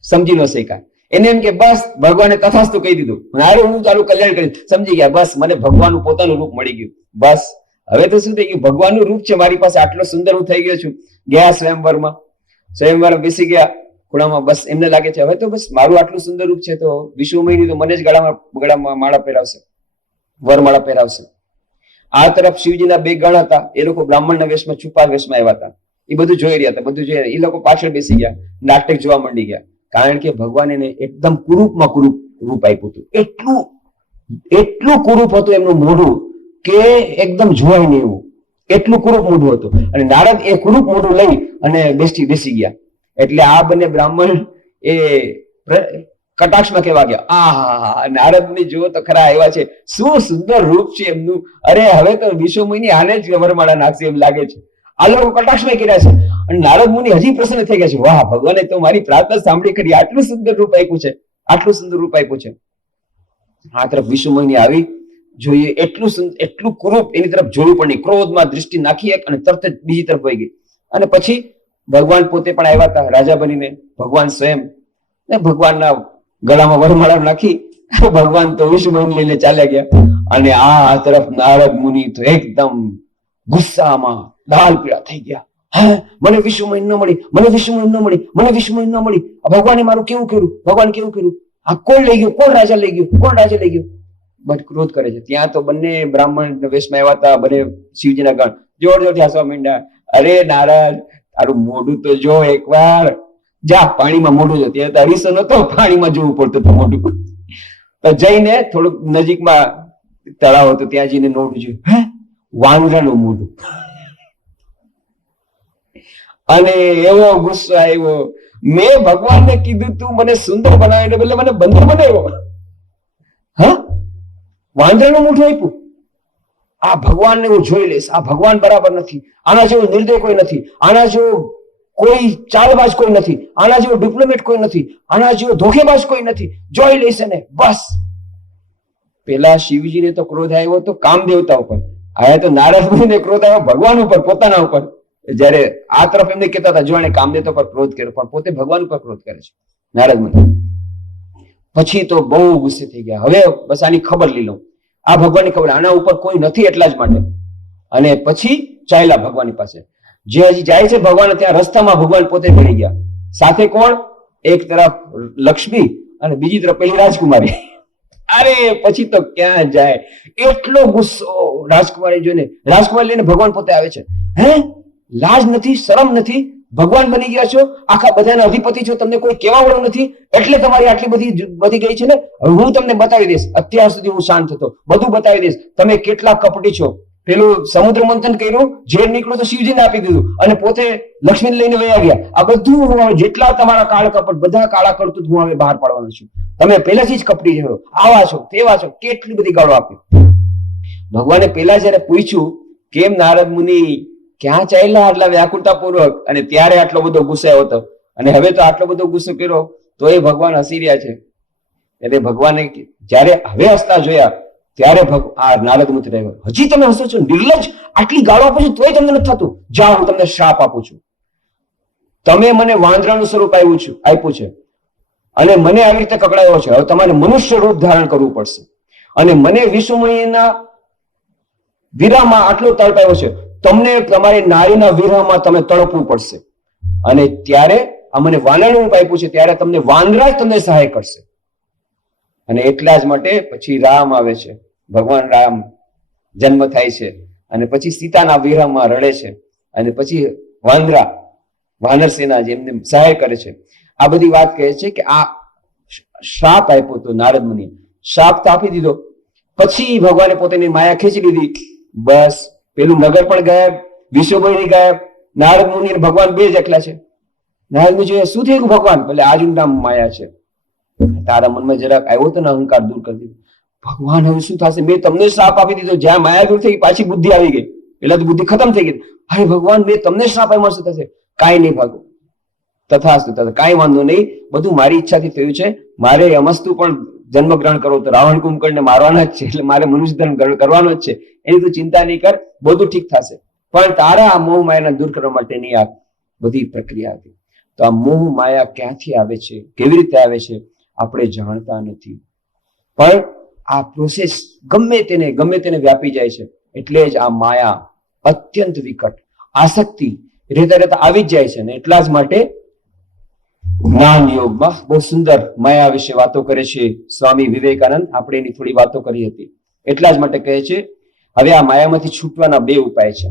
સમજી ન શક્યા. એને એમ કે બસ ભગવાને તથાસ્તુ કહી દીધું, નારદ હું તારું કલ્યાણ કરીશ. સમજી ગયા, બસ મને ભગવાનનું પોતાનું રૂપ મળી ગયું. બસ હવે તો શું થઈ ગયું, ભગવાનનું રૂપ છે મારી પાસે, આટલો સુંદર હું થઈ ગયો છું. ગયા સ્વયંવરમાં બેસી ગયા ખૂણામાં. બસ એમને લાગે છે હવે તો બસ મારું આટલું સુંદર રૂપ છે તો વિશ્વમય તો મને જ ગળામાં માળા પહેરાવશે, વરમાળા પહેરાવશે. આ તરફ શિવજીના બે ગણ હતા, એ લોકો બ્રાહ્મણના વેશમાં, છુપા વેશમાં આવ્યા હતા. એ બધું જોઈ રહ્યા હતા, બધું જોઈ રહ્યા. એ લોકો પાછળ બેસી ગયા, નાટક જોવા માંડી ગયા. કારણ કે ભગવાન એને એકદમ કુરૂપમાં કુરૂપ રૂપ આપ્યું હતું. એટલું કુરૂપ હતું એમનું મોઢું કે એકદમ જોવાય નહીં એવું, એટલું કુરૂપ મોઢું હતું. અને નારદ એ કુરૂપ મોઢું લઈ અને બેસી ગયા. એટલે આ બંને બ્રાહ્મણ એ કટાક્ષમાં કહેવા ગયા, આહા નારદ ને જુઓ તો ખરા, એવા છે, શું સુંદર રૂપ છે એમનું. અરે હવે તો વિશ્વ મુનિ આને જ વરમાળા નાખશે એમ લાગે છે. આ લોકો કટાક્ષમાં કર્યા છે અને નારદ મુનિ હજી પ્રસન્ન થઈ ગયા છે. વાહ, ભગવાને તો મારી પ્રાર્થના સાંભળી કરી, આટલું સુંદર રૂપ આપ્યું છે, આટલું સુંદર રૂપ આપ્યું છે. આ તરફ વિશ્વ મુનિ આવી જોઈએ, એટલું કુરૂપ એની તરફ જોયું પણ નહીં. ક્રોધમાં દૃષ્ટિ નાખી અને તરત જ બીજી તરફ વહી ગઈ. અને પછી ભગવાન પોતે પણ આવ્યા હતા રાજા બનીને, ભગવાન સ્વયં. ભગવાનના ગળામાં વરમાળા નાખી ભગવાન તો વિશ્વ મુનિ લઈને ચાલ્યા ગયા. અને આ તરફ નારદ મુનિ તો એકદમ ગુસ્સામાં દાલ પીળા થઈ ગયા. હે, મને વિશ્વ મુનિ ન મળી, મને વિશ્વ મુનિ ન મળી, મને વિશ્વ મુનિ ન મળી. ભગવાને મારું કેવું કર્યું, ભગવાન કેવું કર્યું? આ કોણ લઈ ગયું, કોણ રાજા લઈ ગયું, કોણ રાજા લઈ ગયું? બસ ક્રોધ કરે છે. ત્યાં તો બંને બ્રાહ્મણ વેશમાં આવ્યા હતા, બંને શિવજીના ગણ જોર જોરથી હસવા માંડ્યા. અરે નારદ, તારું મોઢું તો જો એકવાર, જા પાણીમાં મોઢું જો. ત્યાં તો અરીસો નતો, પાણીમાં જોવું પડતું હતું મોઢું. તો જઈને થોડુંક નજીકમાં તળાવ હતું, ત્યાં જઈને નોડું જોયું. હે, વાંદરાનું મોઢું. અને એવો ગુસ્સો આવ્યો, મેં ભગવાનને કીધું તું મને સુંદર બનાવીને બદલે મને બંદર બનાવ્યો. હા, વાંદરાનું મોઢું આપ્યું. આ ભગવાનને હું જોઈ લઈશ, આ ભગવાન બરાબર નથી, આના જેવો નિર્દય કોઈ નથી, આના જેવો કોઈ ચાલબાજ કોઈ નથી, આના જેવો ડિપ્લોમેટ કોઈ નથી, આના જેવો ધોખેબાજ કોઈ નથી, જોઈ લઈશ એને. બસ પેલા શિવજીને તો ક્રોધ આવ્યો તો કામદેવતા ઉપર, આયા તો નારદ મુનિને ક્રોધ આવ્યો ભગવાન ઉપર, પોતાના ઉપર. જયારે આ તરફ એમને કહેતા હતા જો એને કામદેવતા પર ક્રોધ કર્યો, પણ પોતે ભગવાન ઉપર ક્રોધ કરે છે નારદ મુનિ. પછી તો બહુ ગુસ્સે થઈ ગયા. હવે બસ આની ખબર લઈ લઉં, આ ભગવાનની ખબર, આના ઉપર કોઈ નથી એટલા જ માટે. અને પછી ચાલ્યા ભગવાનની પાસે. જે હજી જાય છે ભગવાન, ત્યાં રસ્તામાં ભગવાન પોતે મળી ગયા. સાથે કોણ? એક તરફ લક્ષ્મી અને બીજી તરફ પેલી રાજકુમારી. અરે પછી તો ક્યાં જાય, એટલો ગુસ્સો રાજકુમારી જોઈને. રાજકુમારી લઈને ભગવાન પોતે આવે છે. હે, લાજ નથી, શરમ નથી, ભગવાન બની ગયા છો, આખા બધાના અધિપતિ છો, તમને કોઈ કહેવા વાળો નથી, એટલે તમારી આટલી બધી વધી ગઈ છે ને. હવે હું તમને બતાવી દઈશ, અત્યાર સુધી હું શાંત હતો, બધું બતાવી દઈશ, તમે કેટલા કપટી છો. પેલું સમુદ્ર મંથન કર્યું, ઝેર નીકળ્યું તો શિવજીને આપી દીધું અને પોતે લક્ષ્મીને લઈને વયા ગયા. આ બધું હું હવે જેટલા તમારા કાળ કપટ, બધા કાળા કરતું હું હવે બહાર પાડવાનો છું. તમે પહેલાથી જ કપટી છો, આવા છો, તેવા છો, કેટલી બધી ગાળો આપી. ભગવાને પેલા જયારે પૂછ્યું કેમ નારદ મુનિ ક્યાં ચાલ્યા આટલા વ્યાકુળતાપૂર્વક, અને ત્યારે આટલો બધો ગુસ્સો હતો, અને હવે તો આટલો બધો ગુસ્સો કર્યો તો એ ભગવાન હસી રહ્યા છે. એટલે ભગવાને જયારે હવે હસતા જોયા ત્યારે આ નારદ મુનિ રહ્યો, હજી તમે હસો છો, નિર્લજ, આટલી ગાળો આપો છો તોય તમને નથી થતું, જાઓ હું તમને શ્રાપ આપું છું. તમે મને વાંદરાનું સ્વરૂપ આપ્યું છે અને મને આવી રીતે કકડાયો છે, હવે તમારે મનુષ્ય રૂપ ધારણ કરવું પડશે, અને મને વિશ્વમયના વિરામાં આટલો તડપાયો છે, તમને તમારી નારીના વિરહમાં તમે તડપવું પડશે, અને ત્યારે આ મને વાનરનું રૂપ આપ્યું છે, ત્યારે તમને વાંદરા જ તમને સહાય કરશે. અને એટલા જ માટે પછી રામ આવે છે, ભગવાન રામ જન્મ થાય છે, અને પછી સીતાના વિરહમાં રડે છે, અને પછી વાનર સેના જેમને સહાય કરે છે. આ બધી વાત કહે છે કે આ શ્રાપ આપ્યો તો નારદ મુનિ, શ્રાપ તો આપી દીધો, પછી ભગવાને પોતાની માયા ખેંચી લીધી, બસ પેલું નગર પણ ગાયબ, વિશ્વભરની ગાયબ, નારદ મુનિ અને ભગવાન બે જ એકલા છે. નારદ મુનિ શું થયું ભગવાન? એટલે આજનું નામ માયા છે, તારા મનમાં જરાક આવ્યો તો ને અહંકાર દૂર કરી દીધો. ભગવાન હવે શું થશે? મેં તમને શ્રાપ આપી દીધો, જ્યાં માયા દૂર થઈ પાછી બુદ્ધિ આવી ગઈ, પેલા તો બુદ્ધિ ખતમ થઈ ગઈ. અરે ભગવાન મેં તમને શ્રાપ આપ્યો, શું થશે? કાંઈ નહીં ભાગો, તથાસ્તુ, કાંઈ વાંધો નહીં, બધું મારી ઈચ્છાથી થયું છે, મારે અમસ્તુ પણ જન્મ ગ્રહણ કરવો તો રાવણ કુંભકર્ણને મારવાના જ છે, એટલે મારે મનુષ્ય ધર્મ ગ્રહણ કરવાનો જ છે, એની તું ચિંતા નહીં કર, બધું ઠીક થશે. પણ તારા આ મોહ માયાના દૂર કરવા માટેની આ બધી પ્રક્રિયા હતી. તો આ મોહ માયા ક્યાંથી આવે છે, કેવી રીતે આવે છે, આપણે જાણતા નથી, પણ આ પ્રોસેસ ગમે તેને વ્યાપી જાય છે. એટલે જ આ માયા અત્યંત વિકટ, આસક્તિ રહેતા રહેતા આવી જ જાય છે. ને એટલા જ માટે જ્ઞાન યોગમાં બહુ સુંદર માયા વિશે વાતો કરે છે સ્વામી વિવેકાનંદ. આપણે એની થોડી વાતો કરી હતી. એટલા જ માટે કહે છે હવે આ માયામાંથી છૂટવાના બે ઉપાય છે.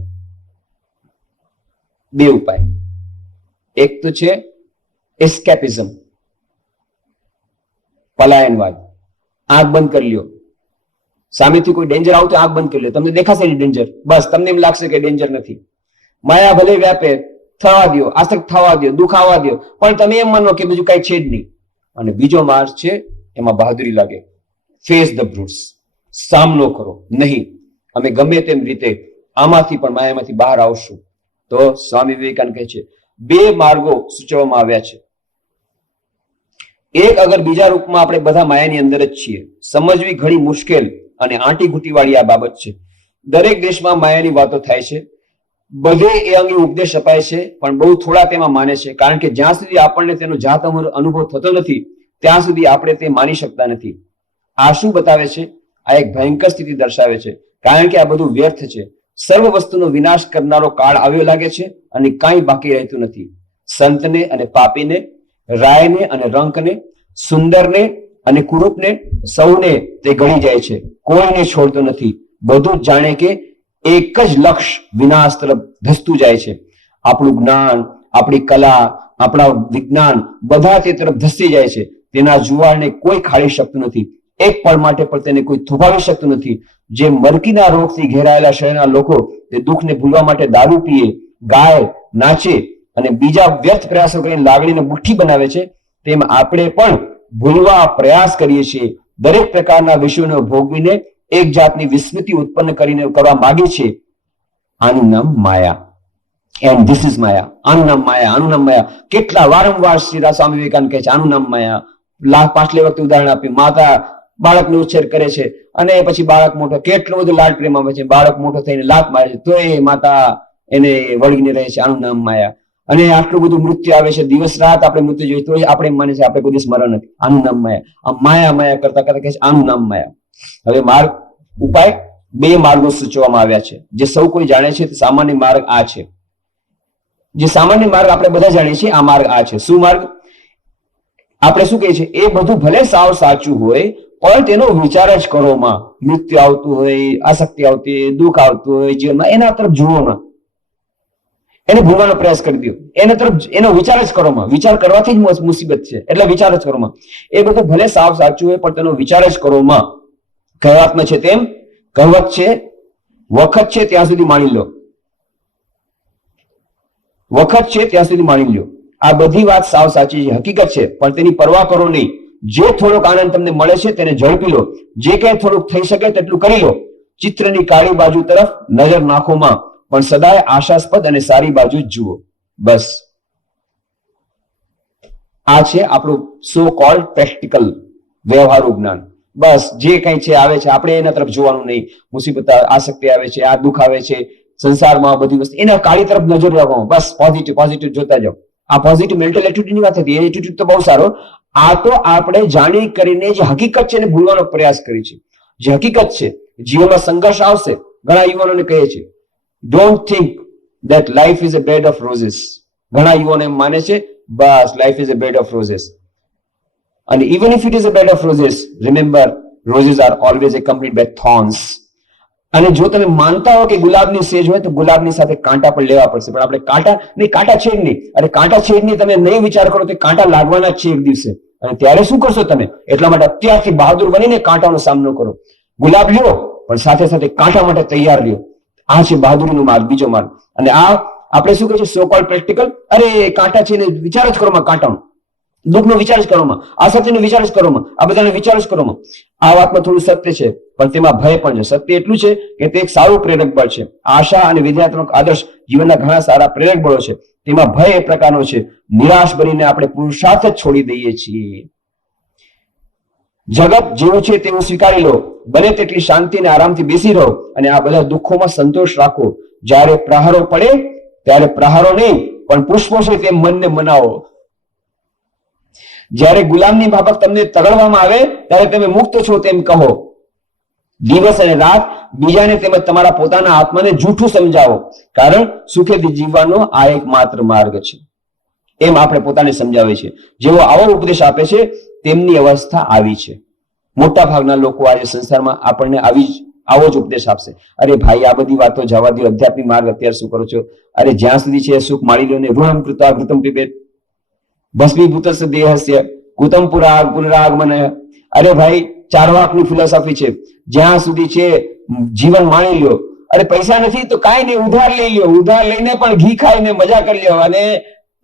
બે ઉપાય, એક તો છે એસ્કેપિઝમ, પલાયનવાદ. આંખ બંધ કરી લ્યો, સામેથી કોઈ ડેન્જર આવતું આંખ બંધ કરી લ્યો, તમને દેખાશે ડેન્જર, બસ તમને એમ લાગશે કે ડેન્જર નથી. માયા ભલે વ્યાપે, થવા દો, આસક્ત થવા દો, દુઃખ આવવા દો, પણ તમે એમ માનો કે બીજું કઈ છે જ નહીં. અને બીજો માર્ગ છે, એમાં બહાદુરી લાગે, ફેસ ધ બ્રુટ્સ, સામનો કરો. નહીં, અમે ગમે તેમ રીતે આમાંથી પણ માયામાંથી બહાર આવશું. તો સ્વામી વિવેકાનંદ કહે છે બે માર્ગો સૂચવવામાં આવ્યા છે. એક, અગર બીજા રૂપમાં આપણે બધા માયાની અંદર જ છીએ, સમજવી ઘણી મુશ્કેલ અને આંટી ઘૂંટી વાળી આ બાબત છે. દરેક દેશમાં માયાની વાતો થાય છે, બધે એ અંગે ઉપદેશ અપાય છે, પણ બહુ થોડા તેમાં માને છે, કારણ કે જ્યાં સુધી આપણને તેનો જાત અનુભવ થતો નથી ત્યાં સુધી આપણે તે માની શકતા નથી. આ શું બતાવે છે? આ એક ભયંકર સ્થિતિ દર્શાવે છે, કારણ કે આ બધું વ્યર્થ છે. સર્વ વસ્તુનો વિનાશ કરનારો કાળ આવ્યો લાગે છે અને કાંઈ બાકી રહેતું નથી. સંતને અને પાપીને, રાયને અને રંકને, સુંદરને અને કુરૂપને, સૌને તે ગણી જાય છે, કોઈને છોડતો નથી. બધું જ જાણે કે એક જ લક્ષ્ય વિનાશ તરફ ધસતું જાય છે. આપણું જ્ઞાન, આપણી કલા, આપણા વિજ્ઞાન બધા તે તરફ ધસી જાય છે. તેના જુવાળને કોઈ ખાળી શકતું નથી, એક પળ માટે પણ તેને કોઈ થોભાવી શકતું નથી. જે મરકીના રોગથી ઘેરાયેલા શહેરના લોકો તે દુઃખને ભૂલવા માટે દારૂ પીએ, ગાય, નાચે અને બીજા વ્યર્થ પ્રયાસો કરીને લાગણીને મુઠ્ઠી બનાવે છે, તેમ આપણે પણ ભૂલવા પ્રયાસ કરીએ છીએ. દરેક પ્રકારના વિષયોને ભોગવીને એક જાતની વિસ્મૃતિ ઉત્પન્ન કરવા માંગે છે. આનું નામ માયા. એન્ડ ધીસ ઇઝ માયા. આનું નામ માયા, આનું નામ માયા. કેટલા વારંવાર શ્રી સ્વામી વિવેકાનંદ કહે છે આનું નામ માયા. પાછલી વખતે ઉદાહરણ આપ્યું, માતા બાળકનો ઉછેર કરે છે અને પછી બાળક મોટો, કેટલો બધો લાડ પ્રેમ આવે છે, બાળક મોટો થઈને લાત મારે છે તો એ માતા એને વળગીને રહે છે. આનું નામ માયા. અને આટલું બધું મૃત્યુ આવે છે, દિવસ રાત આપણે મૃત્યુ જોઈએ તો આપણે માને છે આપણે કોઈ દિવસ મરણ નથી. આનું નામ માયા. આ માયા માયા કરતા કરતા કહે છે આનું નામ માયા. હવે માર્ગ, ઉપાય, બે માર્ગો સૂચવવામાં આવ્યા છે જે સૌ કોઈ જાણે છે. સામાન્ય માર્ગ આ છે, જે સામાન્ય માર્ગ આપણે બધા જાણીએ છીએ. આ માર્ગ આ છે. શું માર્ગ? આપણે શું કહીએ છીએ, એ બધું ભલે સાવ સાચું હોય પણ તેનો વિચાર જ કરો માં. મૃત્યુ આવતું હોય, આસક્તિ આવતી હોય, દુઃખ આવતું હોય જીવનમાં, એના તરફ જુઓ માં. એને ભૂલવાનો પ્રયાસ કરી દો, એના તરફ એનો વિચાર જ કરોમાં. વિચાર કરવાથી જ મુસીબત છે, એટલે વિચાર જ કરોમાં. એ બધું ભલે સાવ સાચું હોય, પણ તેનો વિચાર જ કરોમાં. કહેવતમાં છે તેમ, કહેવત છે વખત છે ત્યાં સુધી માણી લો, વખત છે ત્યાં સુધી માણી લો. આ બધી વાત સાવ સાચી છે, હકીકત છે, પણ તેની પરવા કરો નહીં. જે થોડોક આનંદ તમને મળે છે તેને ઝડપી લો, જે કંઈ થોડુંક થઈ શકે તેટલું કરી લો. ચિત્રની કાળી બાજુ તરફ નજર નાખોમાં, પણ સદાય આશાસ્પદ અને સારી બાજુ જ જુઓ. બસ આ છે આપણું સો કોલ્ડ પ્રેક્ટિકલ વ્યવહારુ જ્ઞાન. બસ જે કંઈ છે આવે છે, આપણે એના તરફ જોવાનું નહીં. મુસીબત આસક્તિ આવે છે, આ દુઃખ આવે છે સંસારમાં, આ બધી વસ્તુ એના કાળી તરફ નજર રાખો. બસ પોઝિટિવ પોઝિટિવ જોતા જાઓ. આ પોઝિટિવ મેન્ટલ એટીટ્યુડની વાત હતી. એ એટીટ્યુડ તો બહુ સારો. આ તો આપણે જાણી કરીને જે હકીકત છે એને ભૂલવાનો પ્રયાસ કરી છે. જે હકીકત છે, જીવનમાં સંઘર્ષ આવશે. ઘણા યુવાનોને કહે છે don't think that life is a bed of roses. ઘણા યુવાનો એમ માને છે બસ life is a bed of roses. And even if it is a bed of roses, remember roses are always accompanied by thorns. અને જો તમે માનતા હો કે ગુલાબની સેજ હોય તો ગુલાબની સાથે કાંટા પણ લેવા પડશે. પણ આપણે કાંટા છે જ નહીં. અરે કાંટા છે જ નહીં, તમે નહીં વિચાર કરો તો કાંટા લાગવાના જ છે એક દિવસે. અને ત્યારે શું કરશો તમે? એટલા માટે અત્યારથી બહાદુર બનીને કાંટાનો સામનો કરો. ગુલાબ લ્યો, પણ સાથે સાથે કાંટા માટે તૈયાર લ્યો. આ છે બહાદુરીનો માર્ગ, બીજો માર્ગ. અને આ આપણે શું કહે છે સો કોલ્ડ પ્રેક્ટિકલ. અરે કાંટા છે ને વિચાર જ કરોમાં, કાંટાનો દુઃખનો વિચાર જ કરોમાં, આસક્તિનો વિચાર જ કરોમાં, આ બધાનો વિચાર જ કરોમાં. આ વાતમાં થોડું સત્ય છે, પણ તેમાં ભય પણ છે. સત્ય એટલું છે કે તે એક સારું પ્રેરક બળ છે. આશા અને વિદ્યાત્મક આદર્શ જીવનના ઘણા સારા પ્રેરક બળો છે. તેમાં ભય એ પ્રકારનો છે. નિરાશ બનીને આપણે પુરુષાર્થ જ છોડી દઈએ છીએ. જગત જેવું છે તેવું સ્વીકારી લો, બને તેટલી શાંતિ અને આરામથી બેસી રહો, અને આ બધા દુઃખોમાં સંતોષ રાખો. જ્યારે પ્રહારો પડે ત્યારે પ્રહારો નહીં પણ પુષ્પો છે તે મનને મનાવો. જ્યારે ગુલામની માફક તમને તગડવામાં આવે ત્યારે તમે મુક્ત છો તેમ કહો. દિવસ અને રાત બીજાને તેમજ તમારા પોતાના આત્માને જૂઠું સમજાવો, કારણ સુખેથી જીવવાનો આ એક માત્ર માર્ગ છે. એમ આપણે પોતાને સમજાવીએ છીએ. જેઓ આવો ઉપદેશ આપે છે તેમની અવસ્થા આવી છે. મોટા ભાગના લોકો આજે સંસારમાં આપણને આવો જ ઉપદેશ આપશે. અરે ભાઈ આ બધી વાતો જવા દો, અધ્યાત્મિક માર્ગ અત્યારે શું કરો છો? અરે જ્યાં સુધી છે સુખ માળી લો ને. ઋણમ કૃતા ઘૃતમ પિબેત ભસ્મીભૂતસ્ય દેહસ્ય કુતમ પુનરાગમન. અરે ભાઈ ચારવાકની ફિલોસોફી છે. જ્યાં સુધી છે જીવન માણી લ્યો. અરે પૈસા નથી તો કાંઈ નહીં, ઉધાર લઈ લ્યો. ઉધાર લઈને પણ ઘી ખાઈને મજા કરી લ્યો, અને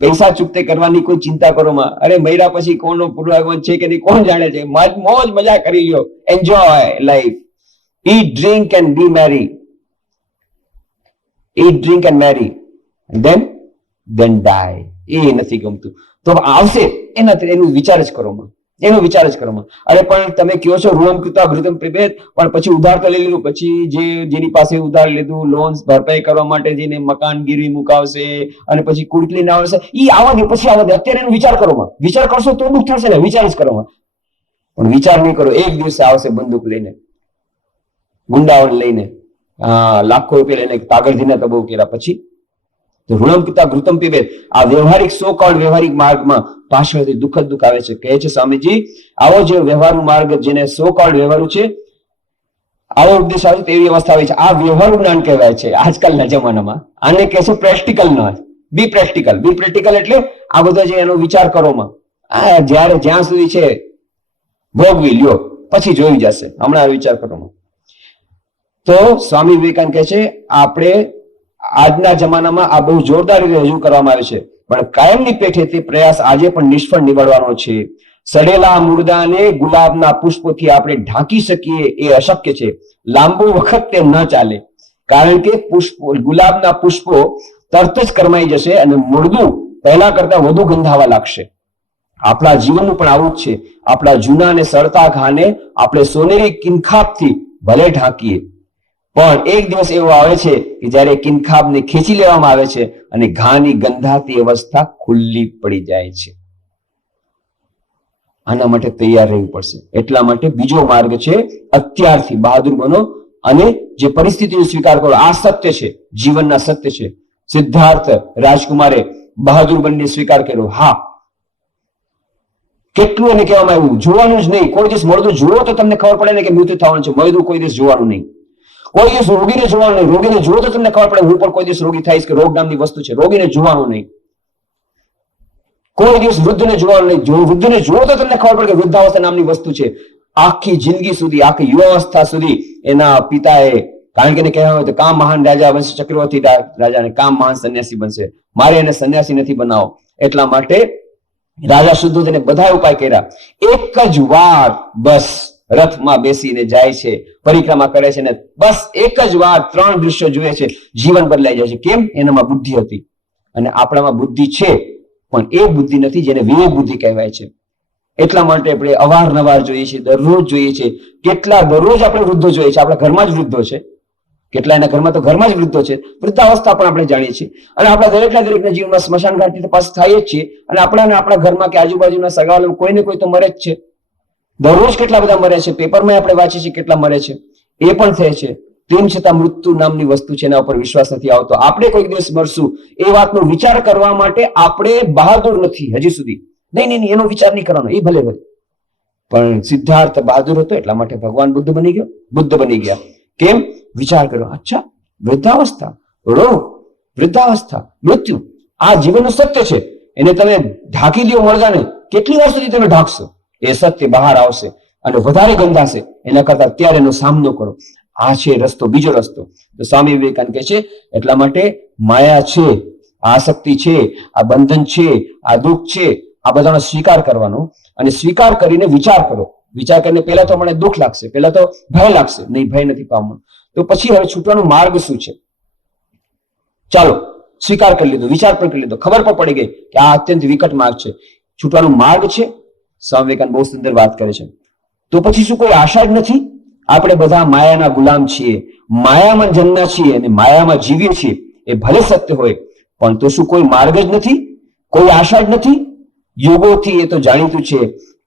પૈસા ચૂકતે કરવાની કોઈ ચિંતા કરો માં. અરે મહિના પછી કોનો પુનરાગમન છે કે નહીં કોણ જાણે છે. મોજ મજા કરી લ્યો. Enjoy life. Eat, drink and be merry. Eat, drink and marry. And then die. એ નથી ગમતું તો આવશે એનું વિચાર જ કરો માં, એનો વિચાર જ કરો માં. અરે પણ તમે કહો છો ઋણમ કૃતા ઘૃતમ પિબેત, પણ પછી ઉધાર તો લઈ લીધું. પછી જેની પાસે ઉધાર લીધું લોન ભરપાઈ કરવા માટે જેને મકાન ગીરવી મુકાવશે અને પછી કુડકલી ના આવશે, ઈ આવા દે પછી આવા દે. અત્યારે એનો વિચાર કરો માં. વિચાર કરશો તો દુઃખ થશે ને. વિચાર જ કરો માં. પણ વિચાર નહીં કરો, એક દિવસે આવશે બંદૂક લઈને, ગુંડાઓને લઈને, લાખો રૂપિયા લઈને કાગળધીના તબો કર્યા પછી. તો ઋણમ પિતા ઘૃતમ પીબેત. આ વ્યવહારિક સો કોલ્ડ વ્યવહારિક માર્ગમાં પાછળથી દુઃખ જ દુઃખ આવે છે. કહે છે સ્વામીજી આવો જે વ્યવહારુ માર્ગ જેને સો કોલ્ડ વ્યવહારુ છે, આવો ઉપદેશ આવે તેવી અવસ્થા આવે છે. આ વ્યવહારુ જ્ઞાન કહેવાય છે આજકાલના જમાનામાં. આને કહે છે પ્રેક્ટિકલ ના. બી પ્રેક્ટિકલ. બી પ્રેક્ટિકલ એટલે આ બધો જે એનો વિચાર કરોમાં. આ જ્યારે જ્યાં સુધી છે ભોગવી લ્યો, પછી જોઈ જશે. હમણાં વિચાર કરોમાં. તો સ્વામી વિવેકાનંદ કહે છે આપણે આજના જમાનામાં આ બહુ જોરદાર રીતે રજૂ કરવામાં આવે છે, પણ કાયમની પેઠે તે પ્રયાસ આજે પણ નિષ્ફળ નીવડવાનો છે. સડેલા મુર્દાને ગુલાબના પુષ્પોથી આપણે ઢાંકી શકીએ એ અશક્ય છે. લાંબુ વખત તે ન ચાલે, કારણ કે ગુલાબના પુષ્પો તરત જ કરમાઈ જશે અને મુર્દું પહેલા કરતા વધુ ગંધાવા લાગશે. આપણા જીવનનું પણ આવું જ છે. આપણા જૂના અને સડતા ઘાને આપણે સોનેરી કિનખાબથી ભલે ઢાંકીએ, પણ એક દિવસ એવો આવે છે કે જ્યારે કિનખાબને ખેંચી લેવામાં આવે છે અને ઘાની ગંધાતી અવસ્થા ખુલ્લી પડી જાય છે. આના માટે તૈયાર રહેવું પડશે. એટલા માટે બીજો માર્ગ છે અત્યારથી બહાદુર બનો અને જે પરિસ્થિતિનો સ્વીકાર કરો. આ સત્ય છે, જીવનના સત્ય છે. સિદ્ધાર્થ રાજકુમારે બહાદુર બનીને સ્વીકાર કર્યો. હા, કેટલું એને કહેવામાં આવ્યું જોવાનું જ નહીં. કોઈ દિવસ મળતું જુઓ તો તમને ખબર પડે ને કે મૃત્યુ થવાનું છે. મળતું કોઈ દિવસ જોવાનું નહીં. કોઈ દિવસ રોગીને જોવાનું નહીં. રોગીને જુઓ તો તમને ખબર પડે હું પણ કોઈ દિવસ રોગી થઈશ કે રોગ નામની વસ્તુ છે. રોગીને જોવાનું નહીં. કોઈ દિવસ વૃદ્ધને જોવાનું નહીં. જો વૃદ્ધને જુઓ તો તમને ખબર પડે કે વૃદ્ધાવસ્થા નામની વસ્તુ છે. આખી જિંદગી સુધી, આખી યુવાવસ્થા સુધી એના પિતાએ, કારણ કે એને કહેવામાં આવ્યું કામ મહાન રાજા બનશે, ચક્રવર્તી રાજા, અને કામ મહાન સન્યાસી બનશે. મારે એને સન્યાસી નથી બનાવો. એટલા માટે રાજા શુદ્ધોધને બધા ઉપાય કર્યા. એક જ વાર બસ રથમાં બેસીને જાય છે, પરિક્રમા કરે છે, ને બસ એક જ વાર 3 દૃશ્યો જોઈએ છે, જીવન બદલાઈ જાય છે. કેમ? એનામાં બુદ્ધિ હતી. અને આપણામાં બુદ્ધિ છે, પણ એ બુદ્ધિ નથી જેને વિવેક બુદ્ધિ કહેવાય છે. એટલા માટે આપણે અવારનવાર જોઈએ છીએ, દરરોજ જોઈએ છે. કેટલા દરરોજ આપણે વૃદ્ધો જોઈએ છે. આપણા ઘરમાં જ વૃદ્ધો છે. કેટલા એના ઘરમાં તો ઘરમાં જ વૃદ્ધો છે. વૃદ્ધાવસ્થા પણ આપણે જાણીએ છીએ. અને આપણા દરેકના જીવનમાં સ્મશાન ઘાટની તપાસ થાય જ છે. અને આપણા ઘરમાં કે આજુબાજુના સગાવાલામાં કોઈને કોઈ તો મરે જ છે. દરરોજ કેટલા બધા મરે છે. પેપરમાં આપણે વાંચીએ છીએ કેટલા મરે છે. એ પણ થાય છે. તેમ છતાં મૃત્યુ નામની વસ્તુ છે, એના ઉપર વિશ્વાસ નથી આવતો. આપણે કોઈક દિવસ મરશું એ વાતનો વિચાર કરવા માટે આપણે બહાદુર નથી હજી સુધી. નહીં, એનો વિચાર નહીં કરવાનો. એ ભલે ભલે, પણ સિદ્ધાર્થ બહાદુર હતો, એટલા માટે ભગવાન બુદ્ધ બની ગયા. કેમ? વિચાર કર્યો, અચ્છા, વૃદ્ધાવસ્થા, રોગ, વૃદ્ધાવસ્થા, મૃત્યુ, આ જીવનનું સત્ય છે. એને તમે ઢાંકી લ્યો મરદાને, કેટલી વાર સુધી તમે ઢાંકશો? એ સત્ય બહાર આવશે અને વધારે ગંધાશે. એના કરતા અત્યારે એનો સામનો કરો. આ છે રસ્તો, બીજો રસ્તો. તો સ્વામી વિવેકાનંદ કહે છે એટલા માટે માયા છે, આસક્તિ છે, આ બંધન છે, આ દુઃખ છે, આ બધાનો સ્વીકાર કરવાનો. અને સ્વીકાર કરીને વિચાર કરો. વિચાર કરીને પહેલા તો મને દુઃખ લાગશે, પહેલા તો ભય લાગશે. નહીં, ભય નથી પામવાનો. તો પછી હવે છૂટવાનો માર્ગ શું છે? ચાલો, સ્વીકાર કરી લીધો, વિચાર પણ કરી લીધો, ખબર પણ પડી ગઈ કે આ અત્યંત વિકટ માર્ગ છે. છૂટવાનો માર્ગ છે. સ્વામી વિવેકાનંદ બહુ સુંદર વાત કરે છે. તો પછી શું કોઈ આશા જ નથી? આપણે બધા માયાના ગુલામ છીએ, માયામાં જન્મ્યા છીએ અને માયામાં જીવીએ છીએ. એ ભલે સત્ય હોય, પણ તો શું કોઈ માર્ગ જ નથી? કોઈ આશા જ નથી? યુગોથી એ તો જાણીતું છે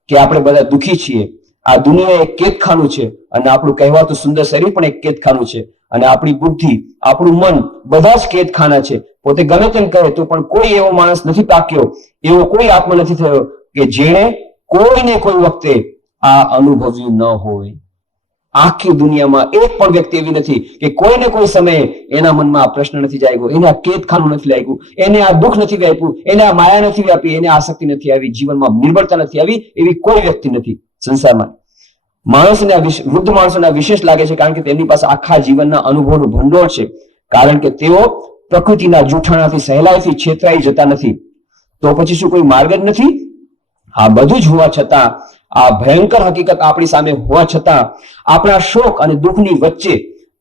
કે આપણે બધા દુઃખી છીએ. આ દુનિયા એક કેદખાનું છે, અને આપણું કહેવાતું સુંદર શરીર પણ એક કેદખાનું છે. અને આપણી બુદ્ધિ, આપણું મન, બધા જ કેદખાના છે. પોતે ગમે તેમ કહે તો પણ કોઈ એવો માણસ નથી પાક્યો, એવો કોઈ આત્મા નથી થયો કે જેણે કોઈને કોઈ વખતે આ અનુભવ્યું ન હોય. આખી દુનિયામાં એક પણ વ્યક્તિ એવી નથી કે કોઈને કોઈ સમયે એના મનમાં આ પ્રશ્ન નથી જાગ્યો, એને આ કેદખાનું નથી લાગ્યું, એને આ દુઃખ નથી વ્યાપ્યું, એને આ માયા નથી વ્યાપી, એને આસક્તિ નથી આવી, જીવનમાં નિર્બળતા નથી આવી. એવી કોઈ વ્યક્તિ નથી સંસારમાં. વૃદ્ધ માણસોને વિશેષ લાગે છે, કારણ કે તેમની પાસે આખા જીવનના અનુભવનું ભંડોળ છે. કારણ કે તેઓ પ્રકૃતિના જૂઠાણાથી સહેલાઈથી છેતરાઈ જતા નથી. તો પછી શું કોઈ માર્ગ જ નથી? આ બધું જ હોવા છતાં, આ ભયંકર હકીકત આપણી સામે હોવા છતાં, આપણા શોક અને દુઃખની વચ્ચે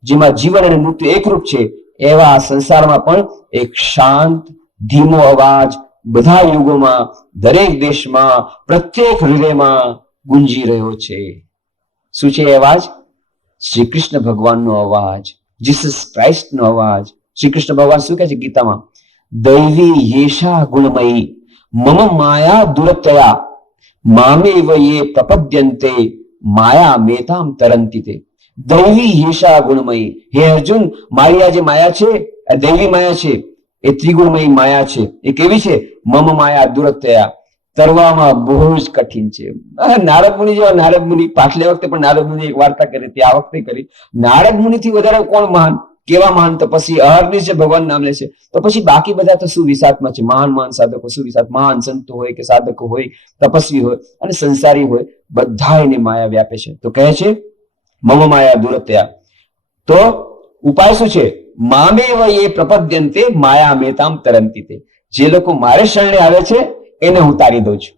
જેમાં જીવન અને મૃત્યુ એકરૂપ છે, એવા આ સંસારમાં પણ એક શાંત ધીમો અવાજ બધા યુગોમાં, દરેક દેશમાં, પ્રત્યેક હૃદયમાં ગુંજી રહ્યો છે. શું છે એ અવાજ? શ્રી કૃષ્ણ ભગવાનનો અવાજ, જીસસ ક્રાઇસ્ટનો અવાજ. શ્રી કૃષ્ણ ભગવાન શું કહે છે ગીતામાં? દૈવી યેષા ગુણમયી મમ માયા દુરતયા મામેવ યે પ્રપદ્યન્તે માયા મેતામ તરંતિ તે. દૈવી યેષા ગુણમયી. હે અર્જુન, મારી આ જે માયા છે, આ દૈવી માયા છે, એ ત્રિગુણમયી માયા છે. એ કેવી છે? મમ માયા દુરતયા, તરવામાં બહુ જ કઠિન છે. નારદ મુનિ જેવા નારદ મુનિ, પાછલે વખતે પણ નારદ મુનિ એક વાર્તા કરી હતી, આ વખતે કરી. નારદ મુનિ થી વધારે કોણ મહાન? કેવા મહાન તપસ્વી, અહર્નિશ જે ભગવાન નામ લે છે. તો પછી બાકી બધા તો શું વિસાતમાં છે? મહાન સાધકો, શું વિસાત, મહાન સંતો હોય કે સાધકો હોય, તપસ્વી હોય અને સંસારી હોય, બધા એને માયા વ્યાપે છે. તો કહે છે મમ માયા દુરત્યા. તો ઉપાય શું છે? મામેવ યે પ્રપદ્યન્તે માયા મેતામ તરંતિ તે. જે લોકો મારે શરણે આવે છે એને હું તારી દઉં છું.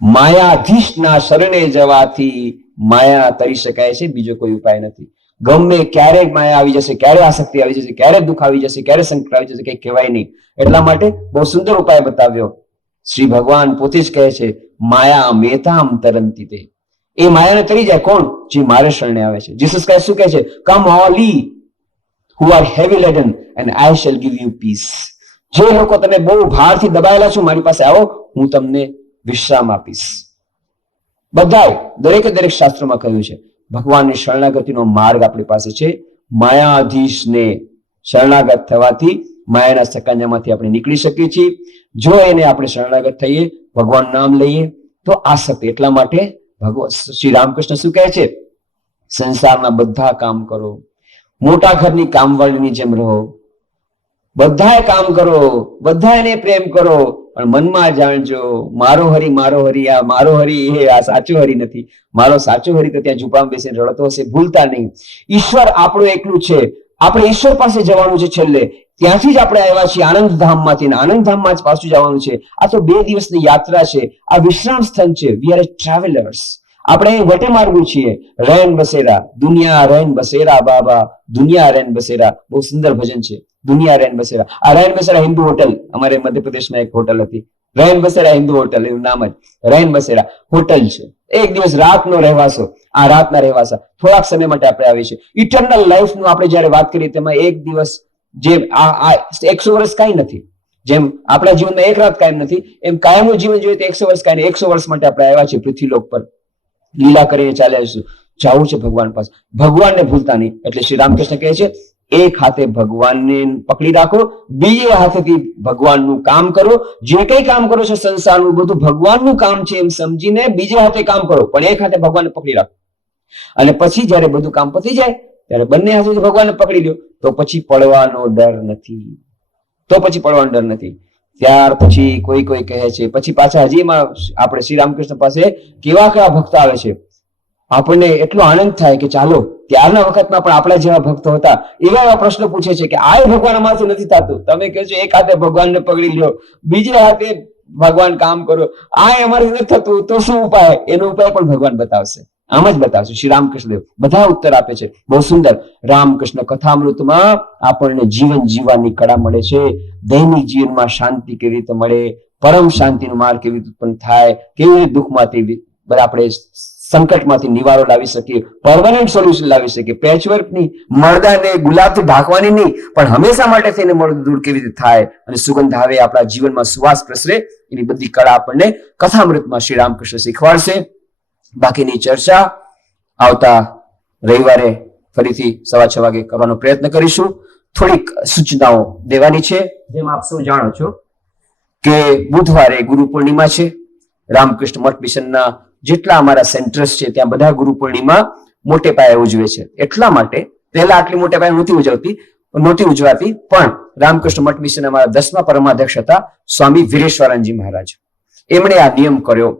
માયાધીશના શરણે જવાથી માયા તરી શકાય છે, બીજો કોઈ ઉપાય નથી. ગમે ક્યારે માયા આવી જશે, ક્યારે આસક્તિ આવી જશે, ક્યારે દુઃખ આવી જશે, ક્યારે સંકટ આવી જશે, કઈ કહેવાય નહીં. એટલા માટે બહુ સુંદર ઉપાય બતાવ્યો. શ્રી ભગવાન પોતે જ કહે છે માયા મેતામ તરંતિ તે. એ માયાને તરી જાય કોણ? જે મારે શરણે આવે છે. જીસસ ક્રાઇસ્ટ શું કહે છે? કમ all ye who are heavy laden and I shall give you peace. જે લોકો તમે બહુ ભારથી દબાયેલા છો, મારી પાસે આવો, હું તમને વિશ્રામ આપીશ. બધાય દરેક શાસ્ત્રોમાં કહ્યું છે ભગવાનની શરણાગતિનો માર્ગ આપણી પાસે છે. માયાધીશને શરણાગત થવાથી માયાના સકંજામાંથી આપણે નીકળી શકીએ છીએ. જો એને આપણે શરણાગત થઈએ, ભગવાન નામ લઈએ, તો આસક્તિ. એટલા માટે ભગવાન શ્રી રામકૃષ્ણ શું કહે છે? સંસારના બધા કામ કરો, મોટા ઘરની કામવાળીની જેમ રહો, બધાએ કામ કરો, બધાને પ્રેમ કરો, પણ મનમાં જાણજો મારો હરી આ મારો હરી આ સાચો હરી નથી. મારો સાચો હરી તો ત્યાં ઝૂંપડામાં બેસીને રડતો હશે. ભૂલતા નહીં, ઈશ્વર આપણું એકલું છે. આપણે ઈશ્વર પાસે જવાનું છે. છેલ્લે ત્યાંથી જ આપણે આવ્યા છીએ આનંદધામમાંથી. આનંદધામમાં જ પાછું જવાનું છે. આ તો 2 દિવસની યાત્રા છે. આ વિશ્રામ સ્થળ છે. We are travellers. આપણે વટે માર્ગું છીએ. રૈન બસેરા દુનિયા રૈન બસેરા બાબા દુનિયા રૈન બસેરા. બહુ સુંદર ભજન છે. દુનિયા રૈન બસેરા. આ રૈન બસેરા હિન્દુ હોટલ, અમારે મધ્યપ્રદેશમાં એક હોટલ હતી, રૈન બસેરા હિન્દુ હોટલ, એવું નામ જ. રૈન બસેરા હોટલ છે. એક દિવસ રાતનો રહેવાસો. આ રાતના રહેવાસા થોડાક સમય માટે આપણે આવી છે. ઇટરનલ લાઈફ નું આપણે જયારે વાત કરીએ તેમાં એક દિવસ, જેમ આ 100 વર્ષ કઈ નથી, જેમ આપણા જીવનમાં એક રાત કાયમ નથી, એમ કાયમનું જીવન જોઈએ તો 100 વર્ષ કાંઈ નહીં. 100 વર્ષ માટે આપણે આવ્યા છીએ પૃથ્વીલોક પર. લીલા કરીને ચાલ્યા જશું. જવું છે ભગવાન પાસે. ભગવાનને ભૂલતા નહીં. એટલે શ્રી રામકૃષ્ણ કહે છે, એક હાથે ભગવાનને પકડી રાખો, બીજે હાથેથી ભગવાનનું કામ કરો. જે કઈ કામ કરો છો સંસારનું, બધું ભગવાનનું કામ છે એમ સમજીને બીજે હાથે કામ કરો, પણ એક હાથે ભગવાનને પકડી રાખો. અને પછી જયારે બધું કામ પતી જાય ત્યારે બંને હાથેથી ભગવાનને પકડી લ્યો, તો પછી પડવાનો ડર નથી. ત્યાર પછી કોઈ કહે છે, પછી પાછા હજી એમાં આપણે શ્રી રામકૃષ્ણ પાસે કેવા ભક્ત આવે છે. આપણને એટલો આનંદ થાય કે ચાલો, ત્યારના વખતમાં પણ આપણા જેવા ભક્તો હતા, એવા પ્રશ્ન પૂછે છે કે આ ભગવાન અમારથી નથી થતું. તમે કહો છો એક હાથે ભગવાનને પકડી લ્યો, બીજે હાથે ભગવાન કામ કરો. આ અમારથી નથી થતું, તો શું ઉપાય? એનો ઉપાય પણ ભગવાન બતાવશે. આમ જ બતાવશે શ્રી રામકૃષ્ણ દેવ. બધા ઉત્તર આપે છે. બહુ સુંદર. રામકૃષ્ણ કથામૃતમાં આપણને જીવન જીવવાની કળા મળે છે. દૈનિક જીવનમાં શાંતિ કેવી રીતે મળે, પરમ શાંતિનો માર્ગ કેવી રીતે ઉત્પન્ન થાય, કેવી રીતે દુઃખમાંથી આપણે સંકટમાંથી નિવારો લાવી શકીએ, પરમાનન્ટ સોલ્યુશન લાવી શકીએ. પેચવર્કની મળદાને ગુલાબથી ઢાંકવાની નહીં, પણ હંમેશા માટે થઈને મળદું દૂર કેવી રીતે થાય અને સુગંધ આવે, આપણા જીવનમાં સુવાસ પ્રસરે, એની બધી કળા આપણને કથામૃતમાં શ્રી રામકૃષ્ણ શીખવાડશે. બાકીની ચર્ચા આવતા રવિવારે ફરીથી 6:15 વાગે કરવાનો પ્રયત્ન કરીશું. થોડીક સૂચનાઓ દેવાની છે. જેમ આપ સૌ જાણો છો કે બુધવારે ગુરુ પૂર્ણિમા છે. રામકૃષ્ણ મઠ મિશનના જેટલા અમારા સેન્ટર્સ છે ત્યાં બધા ગુરુ પૂર્ણિમા મોટે પાયે ઉજવે છે. એટલા માટે પહેલા આટલી મોટે પાયે નહોતી ઉજવાતી, પણ રામકૃષ્ણ મઠ મિશન અમારા 10મા પરમાધ્યક્ષ હતા સ્વામી વીરેશ્વરાનંદજી મહારાજ. એમણે આ નિયમ કર્યો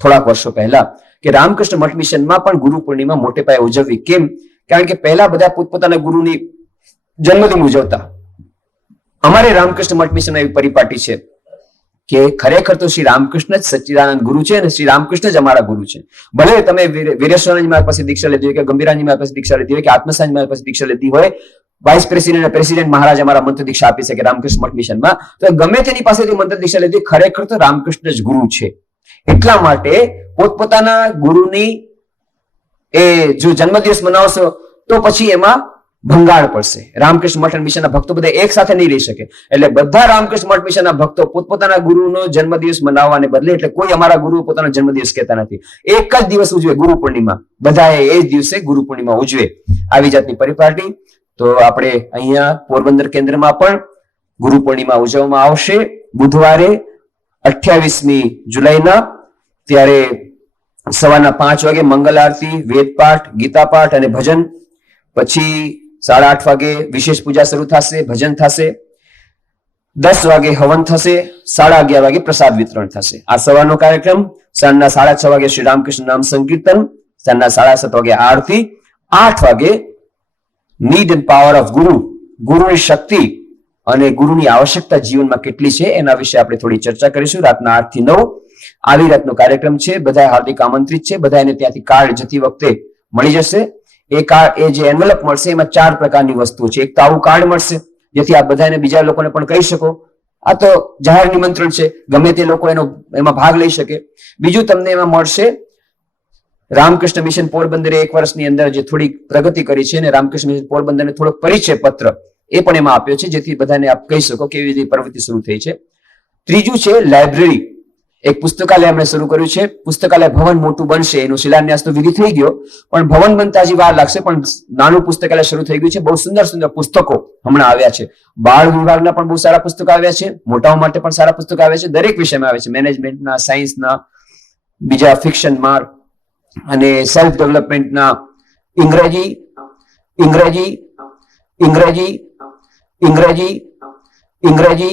થોડાક વર્ષો પહેલા કે રામકૃષ્ણ મઠ મિશનમાં પણ ગુરુ પૂર્ણિમા મોટે પાયે ઉજવવી. કેમ? કારણ કે પહેલા બધા પોતપોતાના ગુરુની જન્મદિન ઉજવતા. અમારે રામકૃષ્ણ મઠ મિશન એવી પરિપાટી છે કે ખરેખર તો શ્રી રામકૃષ્ણ જ સચ્ચિદાનંદ ગુરુ છે અને શ્રી રામકૃષ્ણ જ અમારા ગુરુ છે. ભલે તમે વીરેશ્વરાનંદજી મહારાજ પાસે દીક્ષા લીધી હોય કે ગંભીરાનંદજી મહારાજ પાસે દીક્ષા લીધી હોય કે આત્મસાનંદજી મહારાજ પાસે દીક્ષા લીધી હોય, વાઇસ પ્રેસિડેન્ટ અને પ્રેસિડેન્ટ મહારાજ અમારા મંત્ર દીક્ષા આપી શકે રામકૃષ્ણ મઠ મિશનમાં, તો ગમે તેની પાસેથી મંત્ર દીક્ષા લીધી, ખરેખર તો રામકૃષ્ણ જ ગુરુ છે. એટલા માટે પોતપોતાના ગુરુની જો જન્મદિવસ મનાવશો તો પછી એમાં ભંગાણ પડશે. રામકૃષ્ણ મઠ મિશનના ભક્તો બધા એક સાથે નહીં રહી શકે. એટલે બધા રામકૃષ્ણ મઠ મિશનના ભક્તો પોતપોતાના ગુરુનો જન્મદિવસ મનાવવાને બદલે, એટલે કોઈ અમારા ગુરુ પોતાનો જન્મદિવસ કહેતા નથી, એક જ દિવસ ઉજવે ગુરુ પૂર્ણિમા. બધાએ એ જ દિવસે ગુરુ પૂર્ણિમા ઉજવે. આવી જાતની પરિપાટી. તો આપણે અહીંયા પોરબંદર કેન્દ્રમાં પણ ગુરુ પૂર્ણિમા ઉજવવામાં આવશે બુધવારે 28મી જુલાઈના. ત્યારે સવારના 5 વાગે મંગલ આરતી, વેદ પાઠ, ગીતા પાઠ અને ભજન. પછી 8:30 વાગે વિશેષ પૂજા શરૂ થશે, ભજન થશે. 10 વાગે હવન થશે. 11:30 વાગે પ્રસાદ વિતરણ થશે. આ સવારનો કાર્યક્રમ. સાંજના 6:30 વાગે શ્રી રામકૃષ્ણ નામ સંકીર્તન. સાંજના 7:30 વાગે આરતી. 8 વાગે નીડ એન્ડ પાવર ઓફ ગુરુ, ગુરુની શક્તિ અને ગુરુની આવશ્યકતા જીવનમાં કેટલી છે એના વિશે આપણે થોડી ચર્ચા કરીશું. રાતના 8 થી 9 આવી રાતનો કાર્યક્રમ છે. બધા હાર્દિક આમંત્રિત છે. બધાને ત્યાંથી કાર્ડ જતી વખતે મળી જશે. એ જે એન્વેલપ મળશે એમાં 4 પ્રકારની વસ્તુઓ છે. એક તો આવું કાર્ડ મળશે જેથી આપ બધાને બીજા લોકોને પણ કહી શકો. આ તો જાહેર નિમંત્રણ છે, ગમે તે લોકો એમાં ભાગ લઈ શકે. બીજું તમને એમાં મળશે રામકૃષ્ણ મિશન પોરબંદરે 1 વર્ષની અંદર જે થોડી પ્રગતિ કરી છે અને રામકૃષ્ણ મિશન પોરબંદરને થોડો પરિચય પત્ર એ પણ એમાં આપ્યો છે જેથી બધાને આપ કહી શકો કેવી રીતે પ્રવૃત્તિ શરૂ થઈ છે. ત્રીજું છે લાઇબ્રેરી. એક પુસ્તકાલય આપણે શરૂ કર્યું છે. પુસ્તકાલય ભવન મોટું બનશે, એનો શિલાન્યાસ તો વિધિ થઈ ગયો, પણ ભવન બનતા હજી વાર લાગશે. પણ નાનું પુસ્તકાલય શરૂ થઈ ગયું છે. બહુ સુંદર સુંદર પુસ્તકો હમણાં આવ્યા છે. બાળ વિભાગના પણ બહુ સારા પુસ્તકો આવ્યા છે, મોટાઓ માટે પણ સારા પુસ્તકો આવ્યા છે. દરેક વિષયમાં આવે છે, મેનેજમેન્ટના, સાયન્સના, બીજા ફિક્શનમાં અને સેલ્ફ ડેવલપમેન્ટના, અંગ્રેજી, હિન્દી, इंग्रजी इंग्रजी इंग्रजी